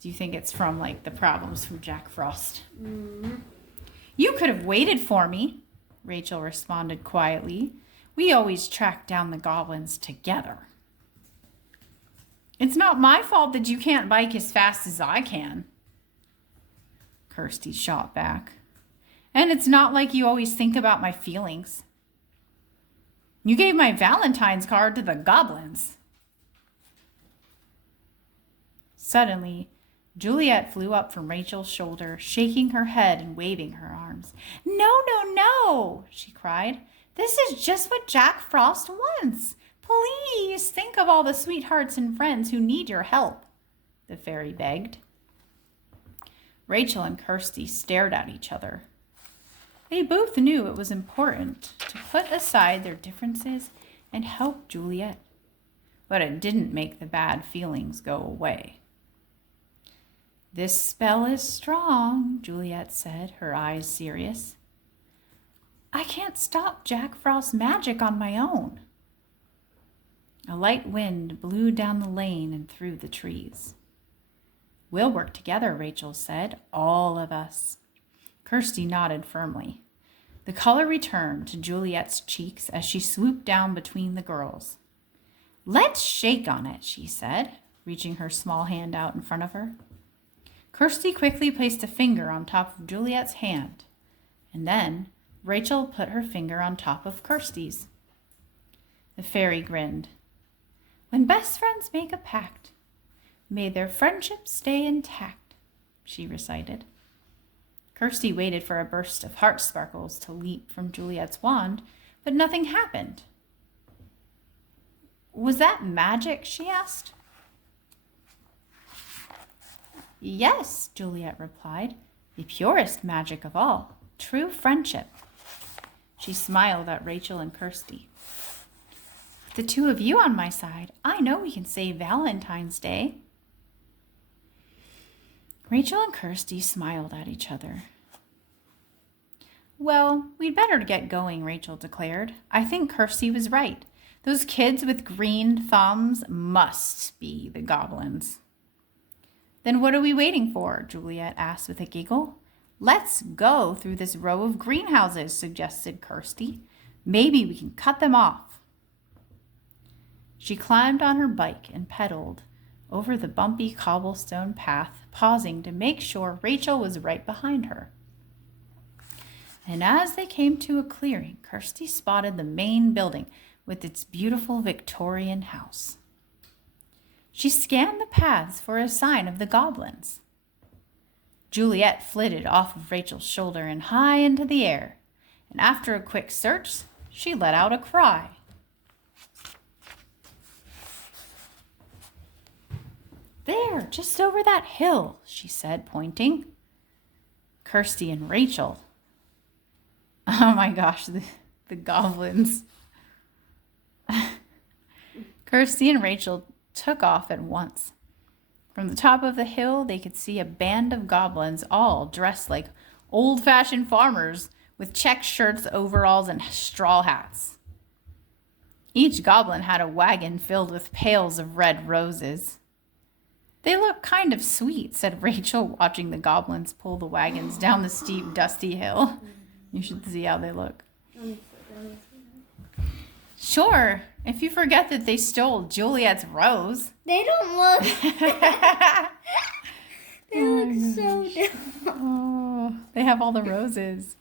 Do you think it's from, like, the problems from Jack Frost? Mm-hmm. You could have waited for me, Rachel responded quietly. We always track down the goblins together. It's not my fault that you can't bike as fast as I can, Kirsty shot back. And it's not like you always think about my feelings. You gave my Valentine's card to the goblins. Suddenly, Juliet flew up from Rachel's shoulder, shaking her head and waving her arms. No, no, no, she cried. This is just what Jack Frost wants. Please think of all the sweethearts and friends who need your help, the fairy begged. Rachel and Kirsty stared at each other. They both knew it was important to put aside their differences and help Juliet, but it didn't make the bad feelings go away. This spell is strong, Juliet said, her eyes serious. I can't stop Jack Frost's magic on my own. A light wind blew down the lane and through the trees. We'll work together, Rachel said, all of us. Kirsty nodded firmly. The color returned to Juliet's cheeks as she swooped down between the girls. Let's shake on it, she said, reaching her small hand out in front of her. Kirsty quickly placed a finger on top of Juliet's hand, and then Rachel put her finger on top of Kirsty's. The fairy grinned. When best friends make a pact, may their friendship stay intact, she recited. Kirsty waited for a burst of heart sparkles to leap from Juliet's wand, but nothing happened. Was that magic? She asked. Yes, Juliet replied, the purest magic of all, true friendship. She smiled at Rachel and Kirsty. With the two of you on my side, I know we can save Valentine's Day. Rachel and Kirsty smiled at each other. Well, we'd better get going, Rachel declared. I think Kirsty was right. Those kids with green thumbs must be the goblins. Then what are we waiting for? Juliet asked with a giggle. Let's go through this row of greenhouses, suggested Kirsty. Maybe we can cut them off. She climbed on her bike and pedaled over the bumpy cobblestone path, pausing to make sure Rachel was right behind her. And as they came to a clearing, Kirsty spotted the main building with its beautiful Victorian house. She scanned the paths for a sign of the goblins. Juliet flitted off of Rachel's shoulder and high into the air, and after a quick search, she let out a cry. There, just over that hill, she said, pointing. Kirsty and Rachel. Oh my gosh, the goblins. Kirsty and Rachel took off at once. From the top of the hill, they could see a band of goblins, all dressed like old-fashioned farmers with check shirts, overalls, and straw hats. Each goblin had a wagon filled with pails of red roses. They look kind of sweet, said Rachel, watching the goblins pull the wagons down the steep, dusty hill. You should see how they look. Sure, if you forget that they stole Juliet's rose. They don't look. They look so different. Oh, they have all the roses,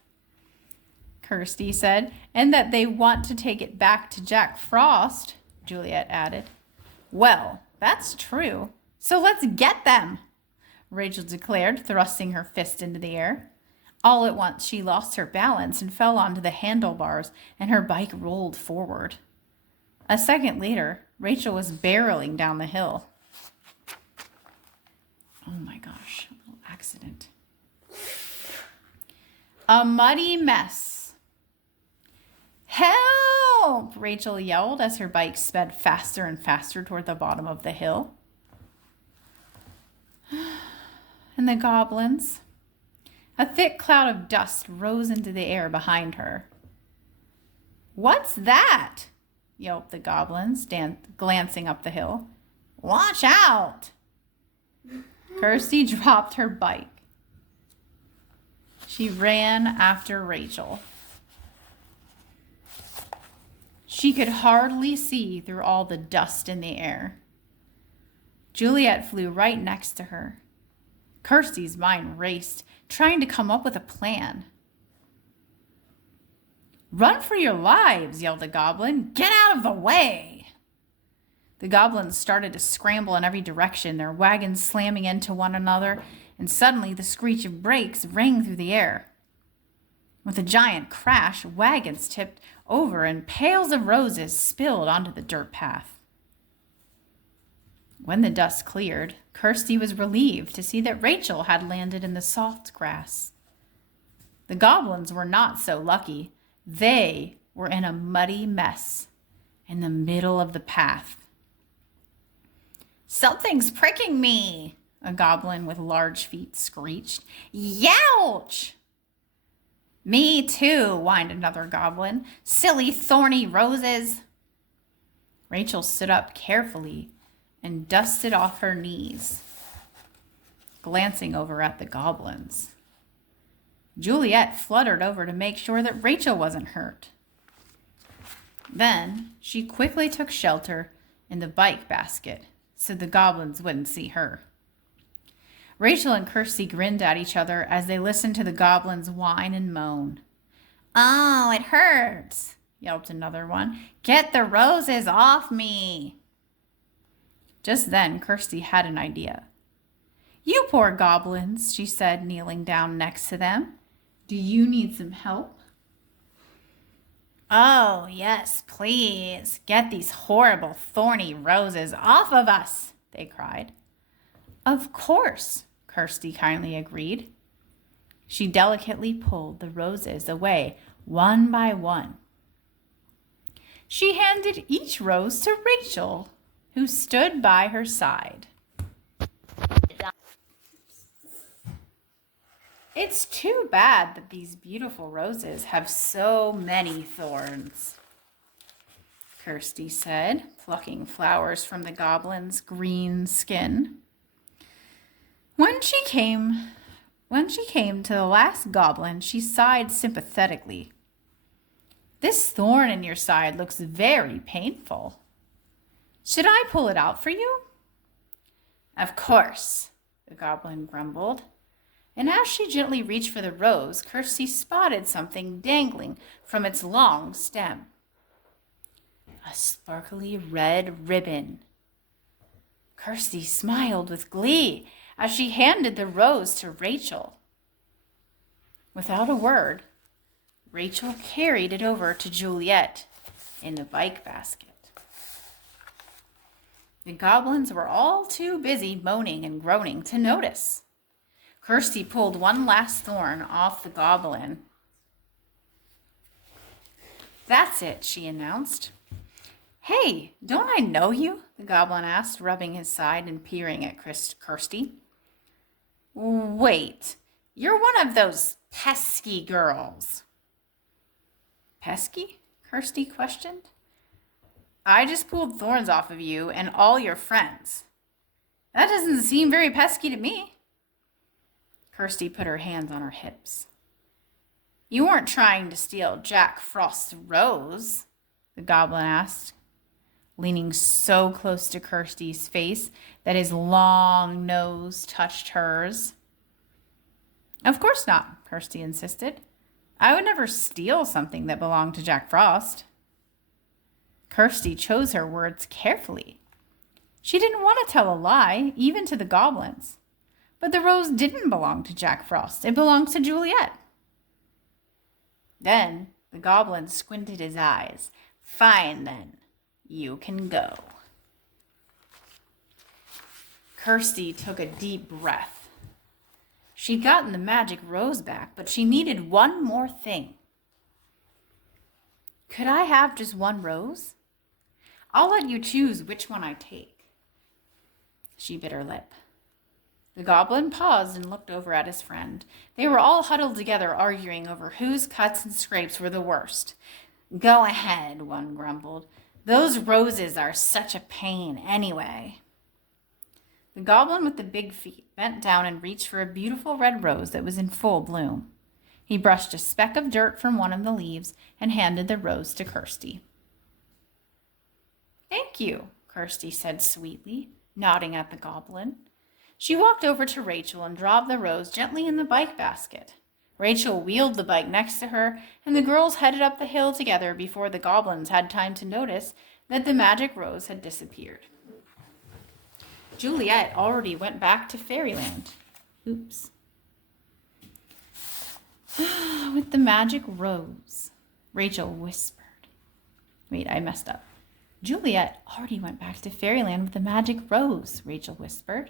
Kirsty said, and that they want to take it back to Jack Frost, Juliet added. Well, that's true. So let's get them, Rachel declared, thrusting her fist into the air. All at once, she lost her balance and fell onto the handlebars, and her bike rolled forward. A second later, Rachel was barreling down the hill. Oh my gosh, a little accident. A muddy mess. Help! Rachel yelled as her bike sped faster and faster toward the bottom of the hill. And the goblins. A thick cloud of dust rose into the air behind her. What's that? Yelped the goblins, glancing up the hill. Watch out! Kirsty dropped her bike. She ran after Rachel. She could hardly see through all the dust in the air. Juliet flew right next to her. Kirsty's mind raced, trying to come up with a plan. Run for your lives, yelled the goblin. Get out of the way! The goblins started to scramble in every direction, their wagons slamming into one another, and suddenly the screech of brakes rang through the air. With a giant crash, wagons tipped over and pails of roses spilled onto the dirt path. When the dust cleared, Kirsty was relieved to see that Rachel had landed in the soft grass. The goblins were not so lucky. They were in a muddy mess in the middle of the path. Something's pricking me, a goblin with large feet screeched. Youch! Me too, whined another goblin. Silly thorny roses. Rachel stood up carefully and dusted off her knees, glancing over at the goblins. Juliet fluttered over to make sure that Rachel wasn't hurt. Then she quickly took shelter in the bike basket so the goblins wouldn't see her. Rachel and Kirsty grinned at each other as they listened to the goblins whine and moan. Oh, it hurts, yelped another one. Get the roses off me. Just then, Kirsty had an idea. You poor goblins, she said, kneeling down next to them. Do you need some help? Oh, yes, please. Get these horrible thorny roses off of us, they cried. Of course, Kirsty kindly agreed. She delicately pulled the roses away one by one. She handed each rose to Rachel, who stood by her side. It's too bad that these beautiful roses have so many thorns, Kirsty said, plucking flowers from the goblin's green skin. When she came to the last goblin, she sighed sympathetically. This thorn in your side looks very painful. Should I pull it out for you? Of course, the goblin grumbled. And as she gently reached for the rose, Kirsty spotted something dangling from its long stem. A sparkly red ribbon. Kirsty smiled with glee as she handed the rose to Rachel. Without a word, Rachel carried it over to Juliet in the bike basket. The goblins were all too busy moaning and groaning to notice. Kirsty pulled one last thorn off the goblin. That's it, she announced. Hey, don't I know you? The goblin asked, rubbing his side and peering at Kirsty. Wait, you're one of those pesky girls. Pesky? Kirsty questioned. I just pulled thorns off of you and all your friends. That doesn't seem very pesky to me. Kirsty put her hands on her hips. You weren't trying to steal Jack Frost's rose? The goblin asked, leaning so close to Kirsty's face that his long nose touched hers. Of course not, Kirsty insisted. I would never steal something that belonged to Jack Frost. Kirsty chose her words carefully. She didn't want to tell a lie, even to the goblins. But the rose didn't belong to Jack Frost. It belonged to Juliet. Then the goblin squinted his eyes. Fine, then. You can go. Kirsty took a deep breath. She'd gotten the magic rose back, but she needed one more thing. Could I have just one rose? I'll let you choose which one I take. She bit her lip. The goblin paused and looked over at his friend. They were all huddled together, arguing over whose cuts and scrapes were the worst. Go ahead, one grumbled. Those roses are such a pain anyway. The goblin with the big feet bent down and reached for a beautiful red rose that was in full bloom. He brushed a speck of dirt from one of the leaves and handed the rose to Kirsty. Thank you, Kirsty said sweetly, nodding at the goblin. She walked over to Rachel and dropped the rose gently in the bike basket. Rachel wheeled the bike next to her, and the girls headed up the hill together before the goblins had time to notice that the magic rose had disappeared. Juliet already went back to fairyland. Oops. With the magic rose, Rachel whispered. Wait, I messed up. Juliet already went back to fairyland with the magic rose, Rachel whispered.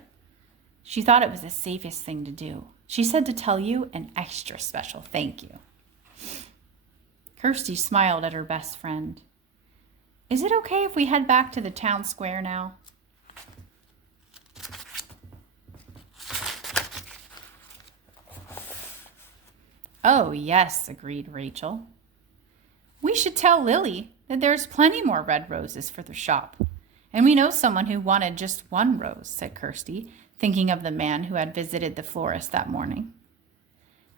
She thought it was the safest thing to do. She said to tell you an extra special thank you. Kirsty smiled at her best friend. Is it okay if we head back to the town square now? Oh, yes, agreed Rachel. We should tell Lily that there's plenty more red roses for the shop. And we know someone who wanted just one rose, said Kirsty, thinking of the man who had visited the florist that morning.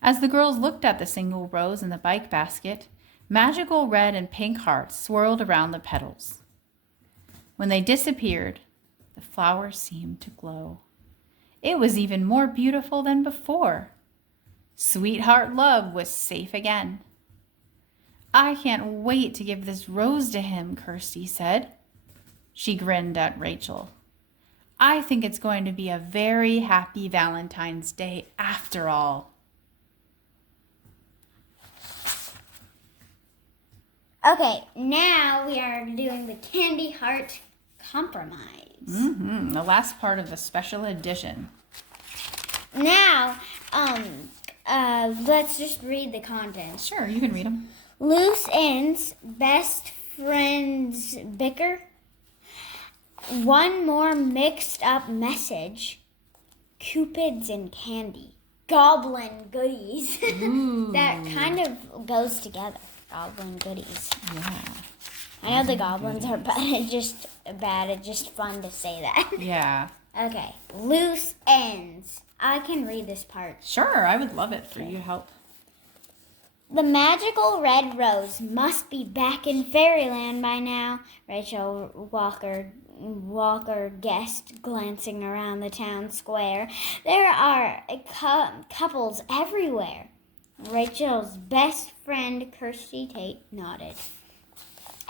As the girls looked at the single rose in the bike basket, magical red and pink hearts swirled around the petals. When they disappeared, the flower seemed to glow. It was even more beautiful than before. Sweetheart love was safe again. I can't wait to give this rose to him, Kirsty said. She grinned at Rachel. I think it's going to be a very happy Valentine's Day after all. Okay, now we are doing the Candy Heart Compromise. The last part of the special edition. Now, let's just read the contents. Sure, you can read them. Loose ends, best friends bicker. One more mixed up message. Cupids and candy. Goblin goodies. That kind of goes together. Goblin goodies. Yeah. I know the goblins are bad. It's just fun to say that. Yeah. Okay. Loose ends. I can read this part. Sure, I would love it for you to help. The magical red rose must be back in fairyland by now, Rachel Walker guessed, glancing around the town square. There are couples everywhere. Rachel's best friend, Kirsty Tate, nodded.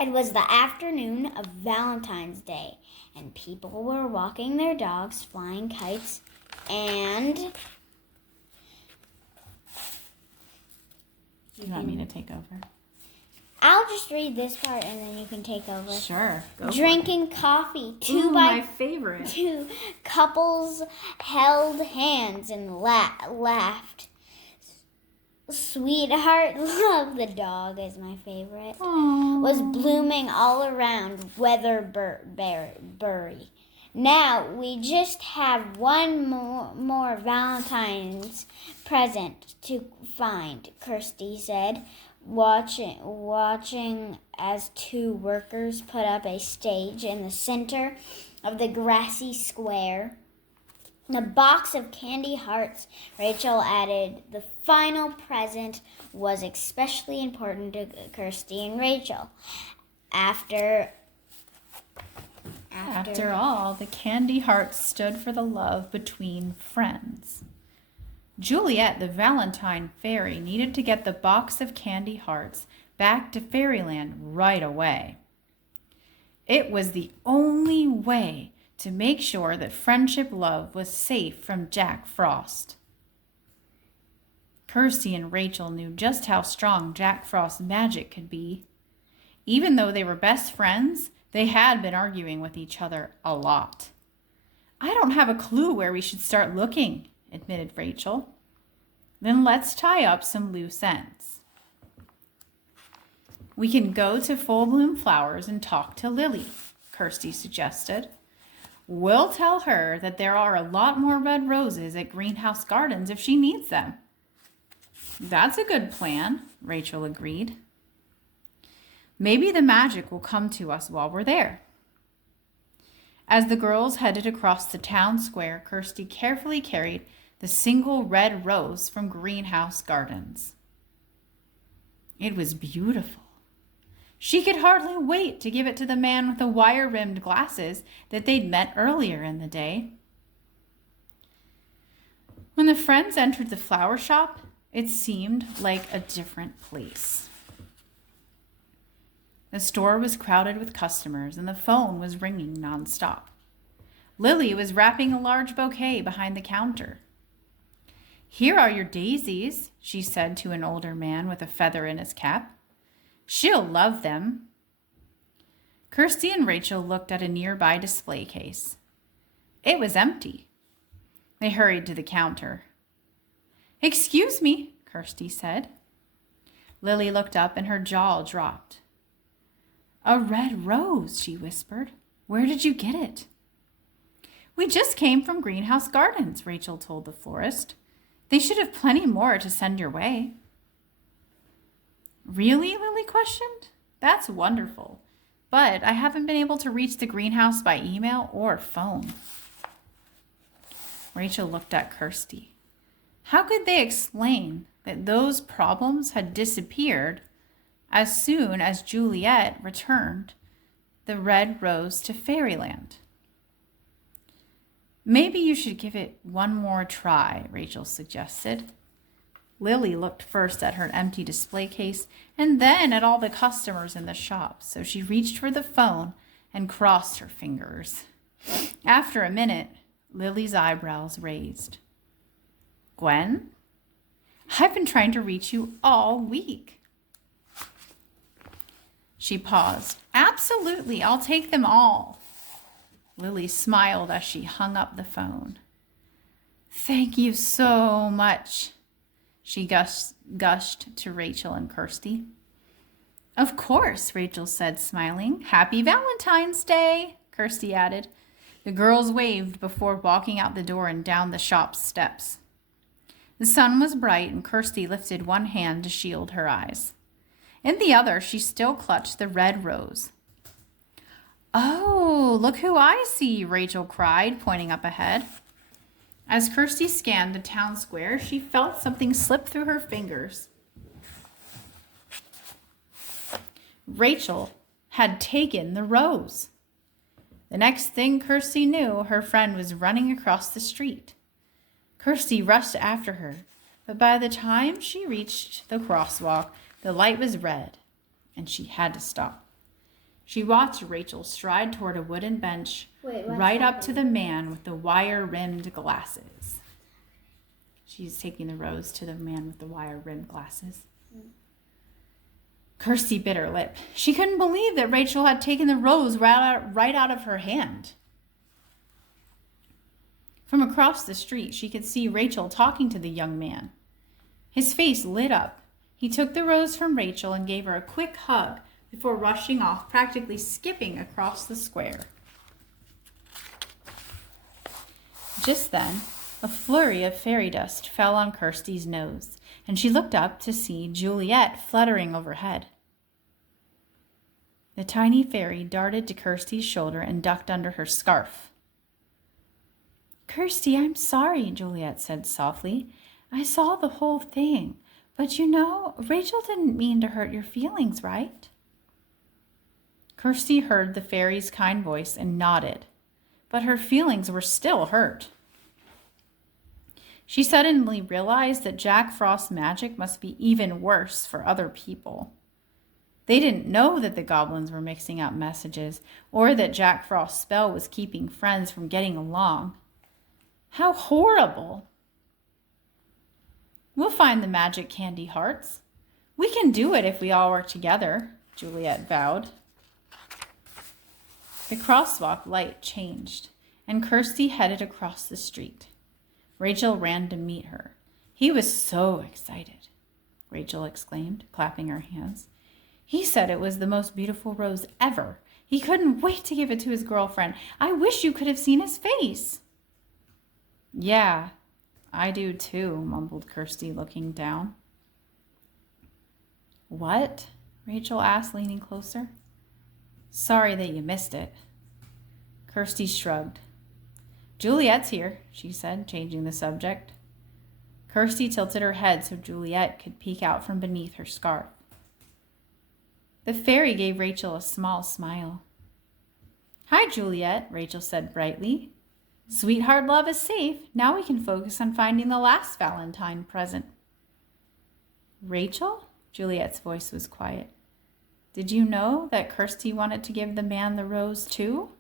It was the afternoon of Valentine's Day, and people were walking their dogs, flying kites, and... Do you want me to take over? I'll just read this part and then you can take over. Sure. Go Drinking coffee. My favorite. Two couples held hands and laughed. Sweetheart Love, the dog is my favorite, Aww. was blooming all around Weatherbury. Now we just have one more Valentine's present to find, Kirsty said, watching as two workers put up a stage in the center of the grassy square. A box of candy hearts, Rachel added. The final present was especially important to Kirsty and Rachel. After all, the candy hearts stood for the love between friends. Juliet, the Valentine fairy, needed to get the box of candy hearts back to Fairyland right away. It was the only way to make sure that Friendship Love was safe from Jack Frost. Kirsty and Rachel knew just how strong Jack Frost's magic could be. Even though they were best friends, they had been arguing with each other a lot. I don't have a clue where we should start looking, admitted Rachel. Then let's tie up some loose ends. We can go to Full Bloom Flowers and talk to Lily, Kirsty suggested. We'll tell her that there are a lot more red roses at Greenhouse Gardens if she needs them. That's a good plan, Rachel agreed. Maybe the magic will come to us while we're there. As the girls headed across the town square, Kirsty carefully carried the single red rose from Greenhouse Gardens. It was beautiful. She could hardly wait to give it to the man with the wire-rimmed glasses that they'd met earlier in the day. When the friends entered the flower shop, it seemed like a different place. The store was crowded with customers, and the phone was ringing nonstop. Lily was wrapping a large bouquet behind the counter. Here are your daisies, she said to an older man with a feather in his cap. She'll love them. Kirsty and Rachel looked at a nearby display case. It was empty. They hurried to the counter. Excuse me, Kirsty said. Lily looked up and her jaw dropped. A red rose, she whispered. Where did you get it? We just came from Greenhouse Gardens, Rachel told the florist. They should have plenty more to send your way. Really? Lily questioned. That's wonderful. But I haven't been able to reach the greenhouse by email or phone. Rachel looked at Kirsty. How could they explain that those problems had disappeared as soon as Juliet returned the red rose to Fairyland? Maybe you should give it one more try, Rachel suggested. Lily looked first at her empty display case and then at all the customers in the shop, so she reached for the phone and crossed her fingers. After a minute, Lily's eyebrows raised. Gwen? I've been trying to reach you all week. She paused. Absolutely, I'll take them all. Lily smiled as she hung up the phone. Thank you so much, she gushed to Rachel and Kirsty. Of course, Rachel said, smiling. Happy Valentine's Day, Kirsty added. The girls waved before walking out the door and down the shop's steps. The sun was bright, and Kirsty lifted one hand to shield her eyes. In the other, she still clutched the red rose. Oh, look who I see, Rachel cried, pointing up ahead. As Kirsty scanned the town square, she felt something slip through her fingers. Rachel had taken the rose. The next thing Kirsty knew, her friend was running across the street. Kirsty rushed after her, but by the time she reached the crosswalk, the light was red, and she had to stop. She watched Rachel stride toward a wooden bench right up to the man with the wire-rimmed glasses. She's taking the rose to the man with the wire-rimmed glasses. Kirsty bit her lip. She couldn't believe that Rachel had taken the rose right out of her hand. From across the street, she could see Rachel talking to the young man. His face lit up. He took the rose from Rachel and gave her a quick hug before rushing off, practically skipping across the square. Just then, a flurry of fairy dust fell on Kirsty's nose, and she looked up to see Juliet fluttering overhead. The tiny fairy darted to Kirsty's shoulder and ducked under her scarf. "Kirsty, I'm sorry," Juliet said softly. "I saw the whole thing, but Rachel didn't mean to hurt your feelings, right?" Kirsty heard the fairy's kind voice and nodded, but her feelings were still hurt. She suddenly realized that Jack Frost's magic must be even worse for other people. They didn't know that the goblins were mixing up messages or that Jack Frost's spell was keeping friends from getting along. How horrible! "We'll find the magic candy hearts. We can do it if we all work together," Juliet vowed. The crosswalk light changed, and Kirsty headed across the street. Rachel ran to meet her. "He was so excited," Rachel exclaimed, clapping her hands. "He said it was the most beautiful rose ever. He couldn't wait to give it to his girlfriend. I wish you could have seen his face." "Yeah, I do too," mumbled Kirsty, looking down. "What?" Rachel asked, leaning closer. "Sorry that you missed it." Kirsty shrugged. "Juliet's here," she said, changing the subject. Kirsty tilted her head so Juliet could peek out from beneath her scarf. The fairy gave Rachel a small smile. "Hi, Juliet," Rachel said brightly. "Sweetheart love is safe. Now we can focus on finding the last Valentine present." "Rachel?" Juliet's voice was quiet. "Did you know that Kirsty wanted to give the man the rose too?"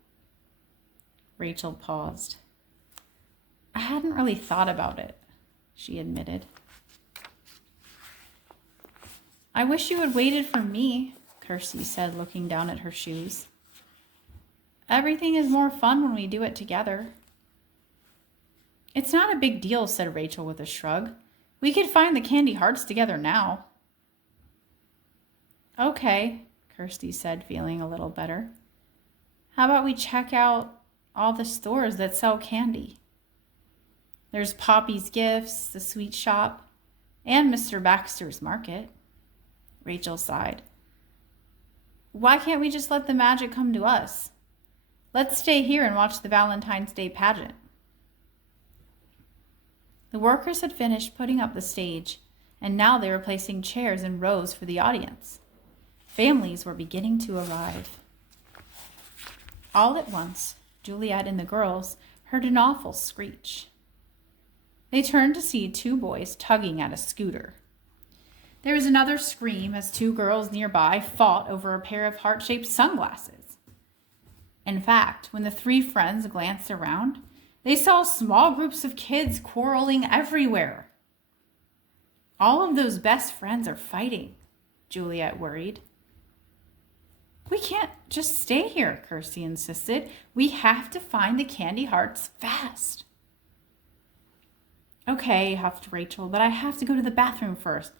Rachel paused. "I hadn't really thought about it," she admitted. "I wish you had waited for me," Kirsty said, looking down at her shoes. "Everything is more fun when we do it together." "It's not a big deal," said Rachel with a shrug. "We could find the candy hearts together now." "Okay," Kirsty said, feeling a little better. "How about we check out all the stores that sell candy? There's Poppy's Gifts, the sweet shop, and Mr. Baxter's Market." Rachel sighed. "Why can't we just let the magic come to us? Let's stay here and watch the Valentine's Day pageant." The workers had finished putting up the stage, and now they were placing chairs in rows for the audience. Families were beginning to arrive. All at once, Juliet and the girls heard an awful screech. They turned to see two boys tugging at a scooter. There was another scream as two girls nearby fought over a pair of heart-shaped sunglasses. In fact, when the three friends glanced around, they saw small groups of kids quarreling everywhere. "All of those best friends are fighting," Juliet worried. "We can't just stay here," Kirsty insisted. "We have to find the candy hearts fast." "Okay," huffed Rachel, "but I have to go to the bathroom first.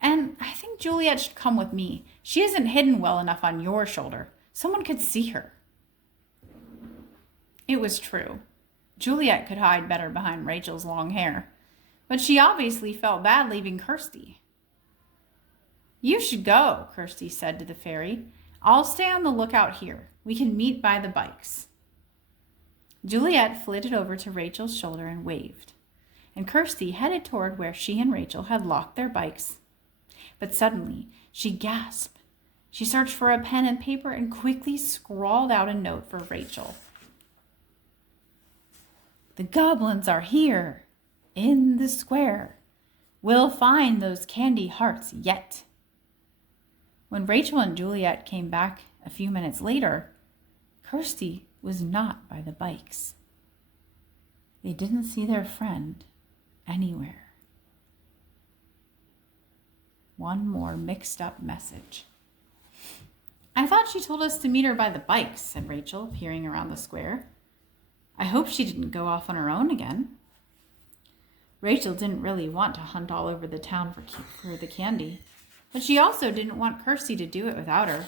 And I think Juliet should come with me. She isn't hidden well enough on your shoulder. Someone could see her." It was true. Juliet could hide better behind Rachel's long hair, but she obviously felt bad leaving Kirsty. "You should go," Kirsty said to the fairy. "I'll stay on the lookout here. We can meet by the bikes." Juliet flitted over to Rachel's shoulder and waved, and Kirsty headed toward where she and Rachel had locked their bikes. But suddenly, she gasped. She searched for a pen and paper and quickly scrawled out a note for Rachel. "The goblins are here, in the square. We'll find those candy hearts yet." When Rachel and Juliet came back a few minutes later, Kirsty was not by the bikes. They didn't see their friend anywhere. One more mixed up message. "I thought she told us to meet her by the bikes," said Rachel, peering around the square. "I hope she didn't go off on her own again." Rachel didn't really want to hunt all over the town for the candy, but she also didn't want Kirsty to do it without her.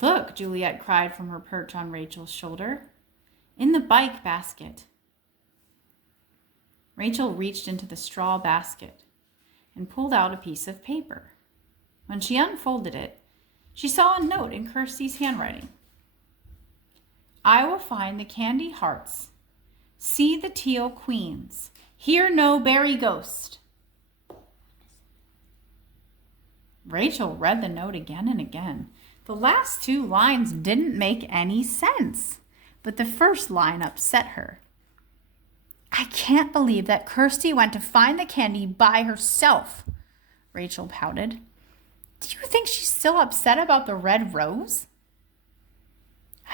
Look, Juliet cried from her perch on Rachel's shoulder. In the bike basket. Rachel reached into the straw basket and pulled out a piece of paper. When she unfolded it, she saw a note in Kirsty's handwriting. I will find the candy hearts, see the teal queens, hear no berry ghost. Rachel read the note again and again. The last 2 lines didn't make any sense, but the first line upset her. I can't believe that Kirsty went to find the candy by herself, Rachel pouted. Do you think she's still upset about the red rose?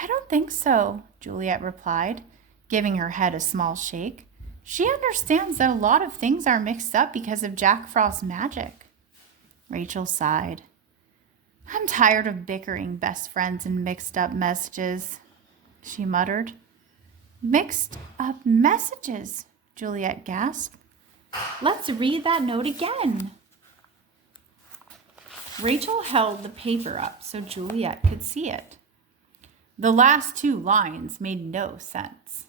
I don't think so, Juliet replied, giving her head a small shake. She understands that a lot of things are mixed up because of Jack Frost's magic. Rachel sighed. I'm tired of bickering best friends and mixed up messages, she muttered. Mixed up messages, Juliet gasped. Let's read that note again. Rachel held the paper up so Juliet could see it. The last 2 lines made no sense,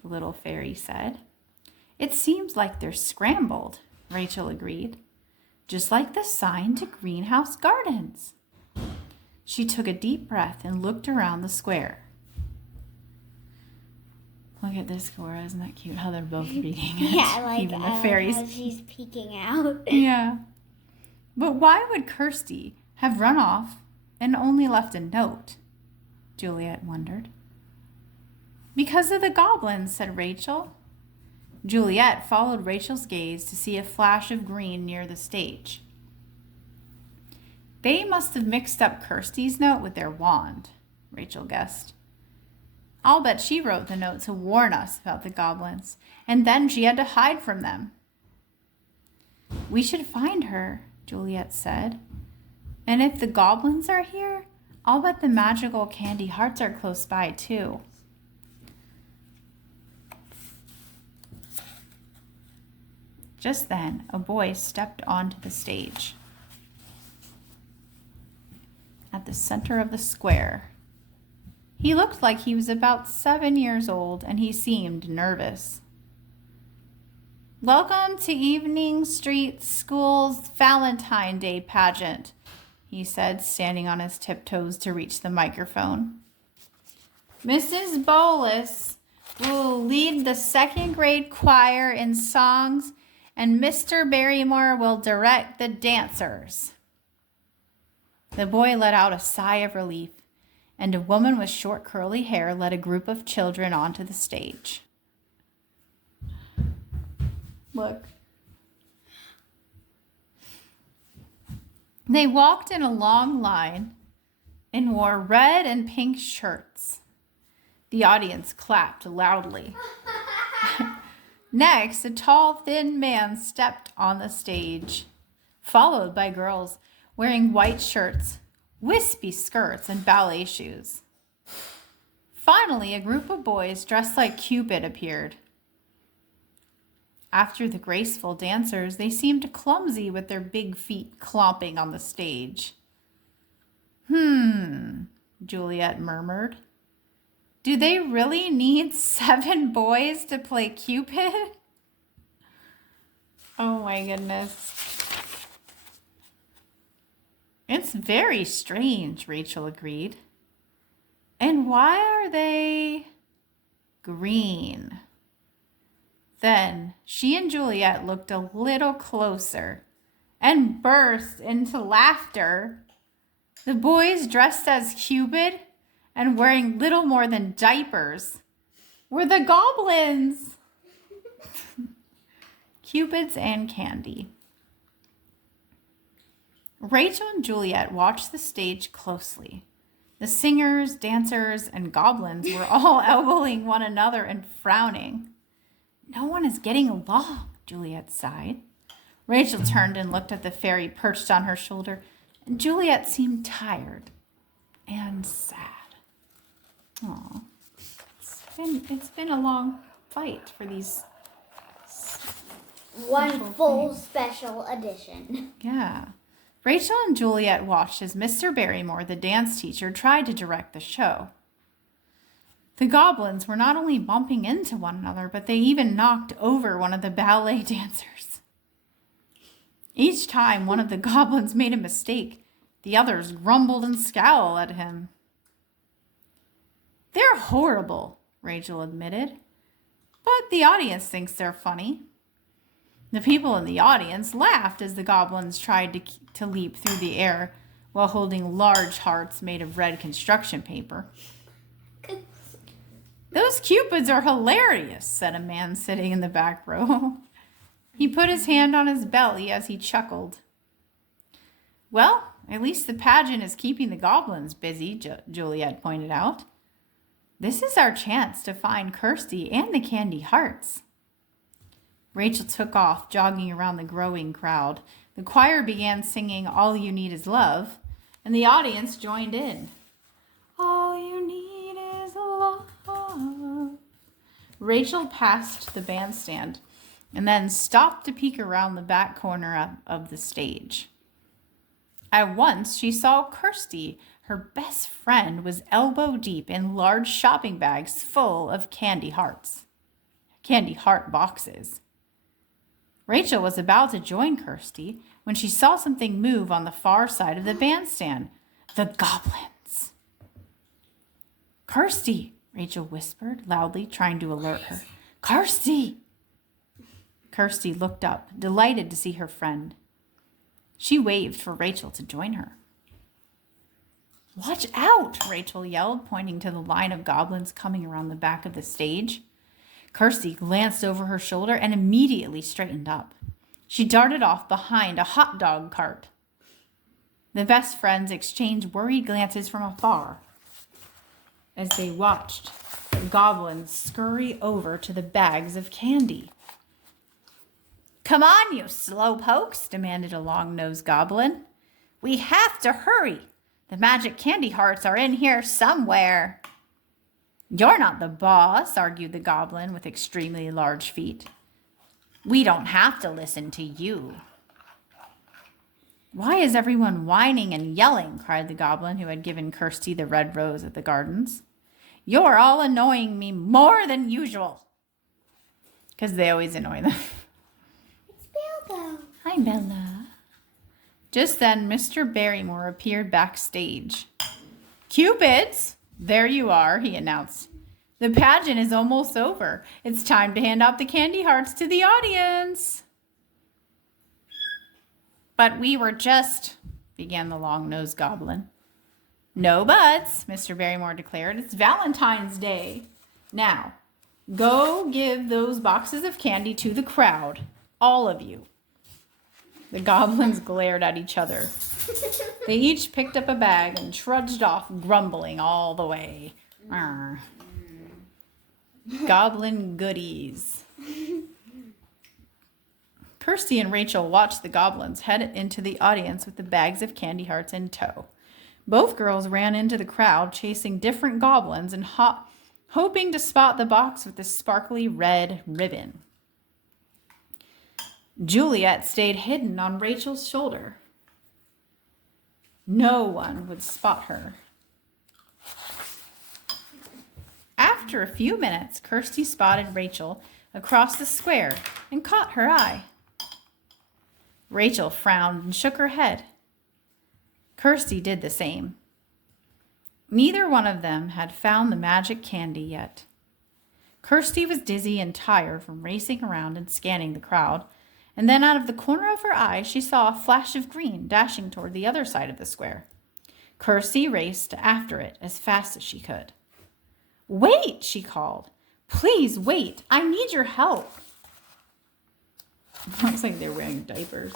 the little fairy said. It seems like they're scrambled, Rachel agreed. Just like the sign to Greenhouse Gardens. She took a deep breath and looked around the square. Look at this, Cora. Isn't that cute how they're both reading it? Yeah, I like even the fairies. how she's peeking out. Yeah. But why would Kirsty have run off and only left a note? Juliet wondered. Because of the goblins, said Rachel. Juliet followed Rachel's gaze to see a flash of green near the stage. They must have mixed up Kirsty's note with their wand, Rachel guessed. I'll bet she wrote the note to warn us about the goblins, and then she had to hide from them. We should find her, Juliet said. And if the goblins are here, I'll bet the magical candy hearts are close by too. Just then, a boy stepped onto the stage. At the center of the square. He looked like he was about 7 years old, and he seemed nervous. Welcome to Evening Street School's Valentine Day pageant, he said, standing on his tiptoes to reach the microphone. Mrs. Bolus will lead the 2nd grade choir in songs, and Mr. Barrymore will direct the dancers. The boy let out a sigh of relief, and a woman with short curly hair led a group of children onto the stage. Look. They walked in a long line and wore red and pink shirts. The audience clapped loudly. Next, a tall, thin man stepped on the stage, followed by girls wearing white shirts, wispy skirts, and ballet shoes. Finally, a group of boys dressed like Cupid appeared. After the graceful dancers, they seemed clumsy with their big feet clomping on the stage. Juliet murmured. Do they really need 7 boys to play Cupid? Oh my goodness. It's very strange, Rachel agreed. And why are they green? Then she and Juliet looked a little closer and burst into laughter. The boys dressed as Cupid and wearing little more than diapers were the goblins. Cupids and candy. Rachel and Juliet watched the stage closely. The singers, dancers, and goblins were all elbowing one another and frowning. No one is getting along, Juliet sighed. Rachel turned and looked at the fairy perched on her shoulder, and Juliet seemed tired and sad. Aw, it's been a long fight for these One full special edition. Yeah. Rachel and Juliet watched as Mr. Barrymore, the dance teacher, tried to direct the show. The goblins were not only bumping into one another, but they even knocked over one of the ballet dancers. Each time one of the goblins made a mistake, the others grumbled and scowled at him. "They're horrible," Rachel admitted, "but the audience thinks they're funny." The people in the audience laughed as the goblins tried to leap through the air while holding large hearts made of red construction paper. "Those Cupids are hilarious," said a man sitting in the back row. He put his hand on his belly as he chuckled. "Well, at least the pageant is keeping the goblins busy," Juliet pointed out. "This is our chance to find Kirsty and the candy hearts." Rachel took off, jogging around the growing crowd. The choir began singing "All You Need Is Love," and the audience joined in. "All you need is love." Rachel passed the bandstand and then stopped to peek around the back corner of the stage. At once, she saw Kirsty. Her best friend was elbow deep in large shopping bags full of candy heart boxes. Rachel was about to join Kirsty when she saw something move on the far side of the bandstand. The goblins. "Kirsty," Rachel whispered loudly, trying to alert her. "Kirsty!" Kirsty looked up, delighted to see her friend. She waved for Rachel to join her. "Watch out!" Rachel yelled, pointing to the line of goblins coming around the back of the stage. Kirsty glanced over her shoulder and immediately straightened up. She darted off behind a hot dog cart. The best friends exchanged worried glances from afar as they watched the goblins scurry over to the bags of candy. "Come on, you slowpokes," demanded a long-nosed goblin. "We have to hurry. The magic candy hearts are in here somewhere." "You're not the boss," argued the goblin with extremely large feet. "We don't have to listen to you." "Why is everyone whining and yelling?" cried the goblin who had given Kirsty the red rose at the gardens. "You're all annoying me more than usual." Because they always annoy them. It's Bilbo. "Hi, Bella." Just then, Mr. Barrymore appeared backstage. "Cupids, there you are," he announced. "The pageant is almost over. It's time to hand out the candy hearts to the audience." "But we were just," began the long-nosed goblin. "No buts," Mr. Barrymore declared. "It's Valentine's Day. Now, go give those boxes of candy to the crowd. All of you." The goblins glared at each other. They each picked up a bag and trudged off, grumbling all the way. Arr. Goblin goodies. Kirsty and Rachel watched the goblins head into the audience with the bags of candy hearts in tow. Both girls ran into the crowd, chasing different goblins and hoping to spot the box with the sparkly red ribbon. Juliet stayed hidden on Rachel's shoulder. No one would spot her. After a few minutes, Kirsty spotted Rachel across the square and caught her eye. Rachel frowned and shook her head. Kirsty did the same. Neither one of them had found the magic candy yet. Kirsty was dizzy and tired from racing around and scanning the crowd, and then out of the corner of her eye, she saw a flash of green dashing toward the other side of the square. Kirsty raced after it as fast as she could. "Wait," she called. "Please wait. I need your help." Looks like they're wearing diapers.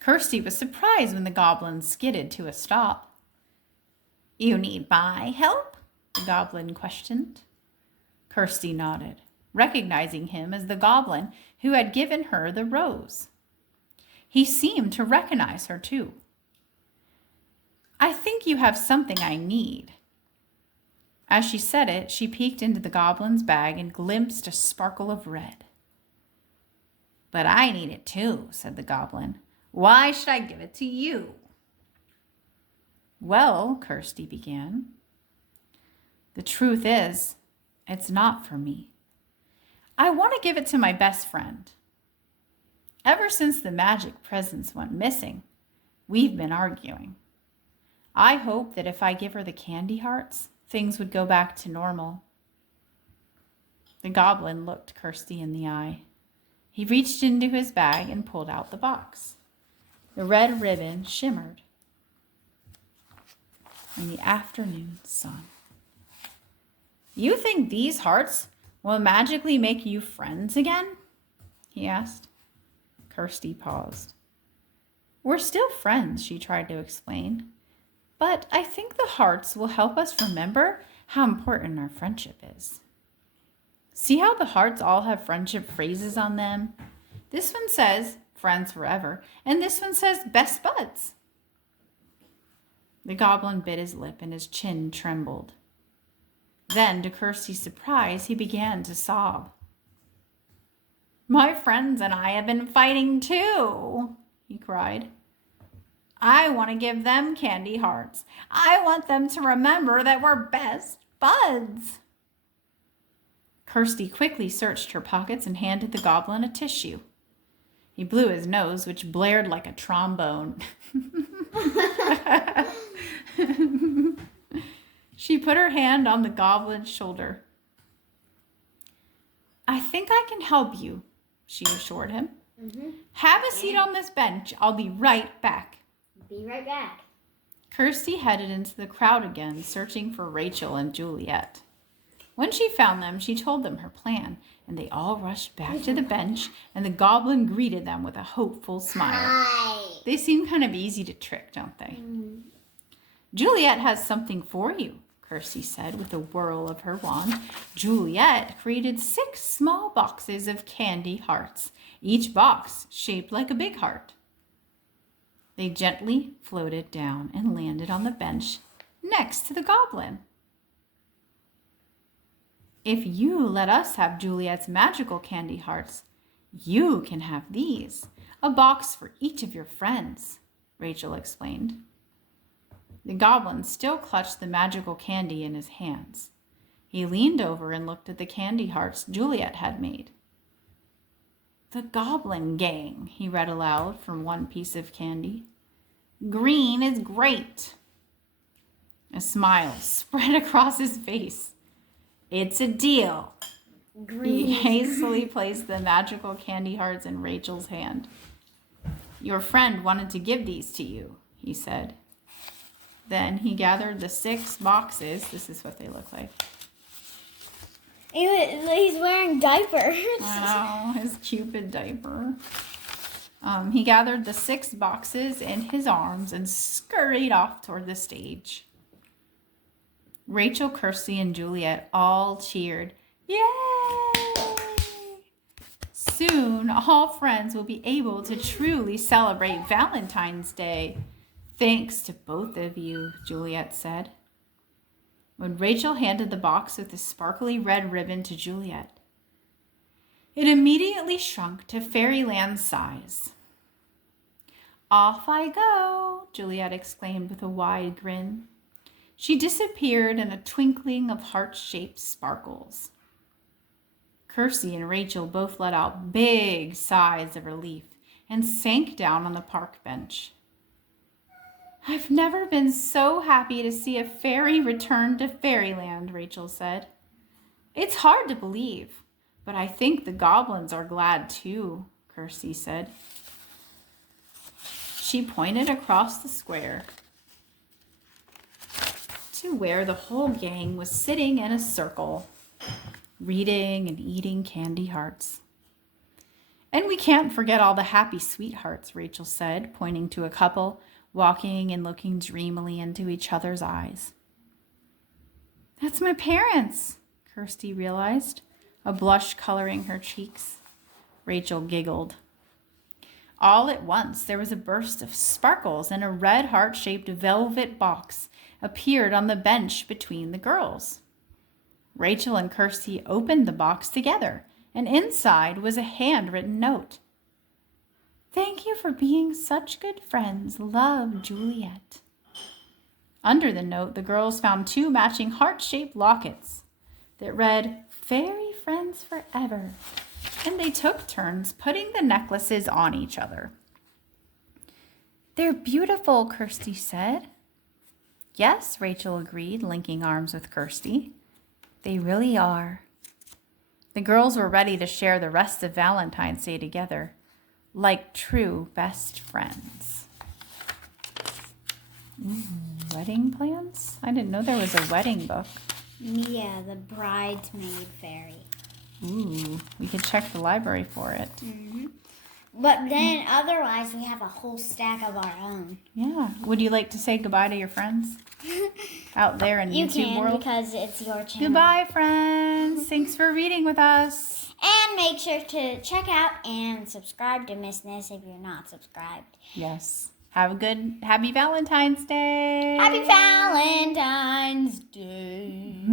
Kirsty was surprised when the goblin skidded to a stop. "You need my help?" the goblin questioned. Kirsty nodded, recognizing him as the goblin who had given her the rose. He seemed to recognize her too. "I think you have something I need." As she said it, she peeked into the goblin's bag and glimpsed a sparkle of red. "But I need it too," said the goblin. "Why should I give it to you?" "Well," Kirsty began, "the truth is, it's not for me. I want to give it to my best friend. Ever since the magic presents went missing, we've been arguing. I hope that if I give her the candy hearts, things would go back to normal." The goblin looked Kirsty in the eye. He reached into his bag and pulled out the box. The red ribbon shimmered in the afternoon sun. "You think these hearts will magically make you friends again?" he asked. Kirsty paused. "We're still friends," she tried to explain. "But I think the hearts will help us remember how important our friendship is. See how the hearts all have friendship phrases on them? This one says, 'Friends forever,' and this one says, 'Best buds.'" The goblin bit his lip and his chin trembled. Then, to Kirsty's surprise, he began to sob. "My friends and I have been fighting too," he cried. "I want to give them candy hearts. I want them to remember that we're best buds." Kirsty quickly searched her pockets and handed the goblin a tissue. He blew his nose, which blared like a trombone. She put her hand on the goblin's shoulder. "I think I can help you," she assured him. "Have a seat on this bench. I'll be right back." Be right back. Kirsty headed into the crowd again, searching for Rachel and Juliet. When she found them, she told them her plan, and they all rushed back to the bench, and the goblin greeted them with a hopeful smile. Hi. They seem kind of easy to trick, don't they? "Juliet has something for you," Kirsty said with a whirl of her wand. Juliet created 6 small boxes of candy hearts, each box shaped like a big heart. They gently floated down and landed on the bench next to the goblin. "If you let us have Juliet's magical candy hearts, you can have these, a box for each of your friends," Rachel explained. The goblin still clutched the magical candy in his hands. He leaned over and looked at the candy hearts Juliet had made. "The Goblin Gang," he read aloud from one piece of candy. "Green is great." A smile spread across his face. "It's a deal." Green. He hastily placed the magical candy hearts in Rachel's hand. "Your friend wanted to give these to you," he said. Then he gathered the 6 boxes. This is what they look like. He's wearing diapers. Wow, his Cupid diaper. He gathered the 6 boxes in his arms and scurried off toward the stage. Rachel, Kirsty, and Juliet all cheered. Yay! Soon, all friends will be able to truly celebrate Valentine's Day. "Thanks to both of you," Juliet said. When Rachel handed the box with the sparkly red ribbon to Juliet, it immediately shrunk to fairyland size. "Off I go," Juliet exclaimed with a wide grin. She disappeared in a twinkling of heart-shaped sparkles. Kirsty and Rachel both let out big sighs of relief and sank down on the park bench. "I've never been so happy to see a fairy return to fairyland," Rachel said. "It's hard to believe, but I think the goblins are glad too," Kirsty said. She pointed across the square to where the whole gang was sitting in a circle, reading and eating candy hearts. "And we can't forget all the happy sweethearts," Rachel said, pointing to a couple walking and looking dreamily into each other's eyes. "That's my parents," Kirsty realized, a blush coloring her cheeks. Rachel giggled. All at once, there was a burst of sparkles, and a red heart-shaped velvet box appeared on the bench between the girls. Rachel and Kirsty opened the box together, and inside was a handwritten note. "Thank you for being such good friends. Love, Juliet." Under the note, the girls found 2 matching heart-shaped lockets that read, "Fairy friends forever," and they took turns putting the necklaces on each other. "They're beautiful," Kirsty said. "Yes," Rachel agreed, linking arms with Kirsty. "They really are." The girls were ready to share the rest of Valentine's Day together, like true best friends. Wedding plans? I didn't know there was a wedding book. Yeah, the bridesmaid fairy. Ooh, we could check the library for it. But then otherwise we have a whole stack of our own. Yeah. Would you like to say goodbye to your friends out there in You YouTube can world? because it's your channel. Goodbye, friends. Thanks for reading with us. And make sure to check out and subscribe to Miss Ness if you're not subscribed. Yes. Have a good, happy Valentine's Day. Happy Valentine's Day.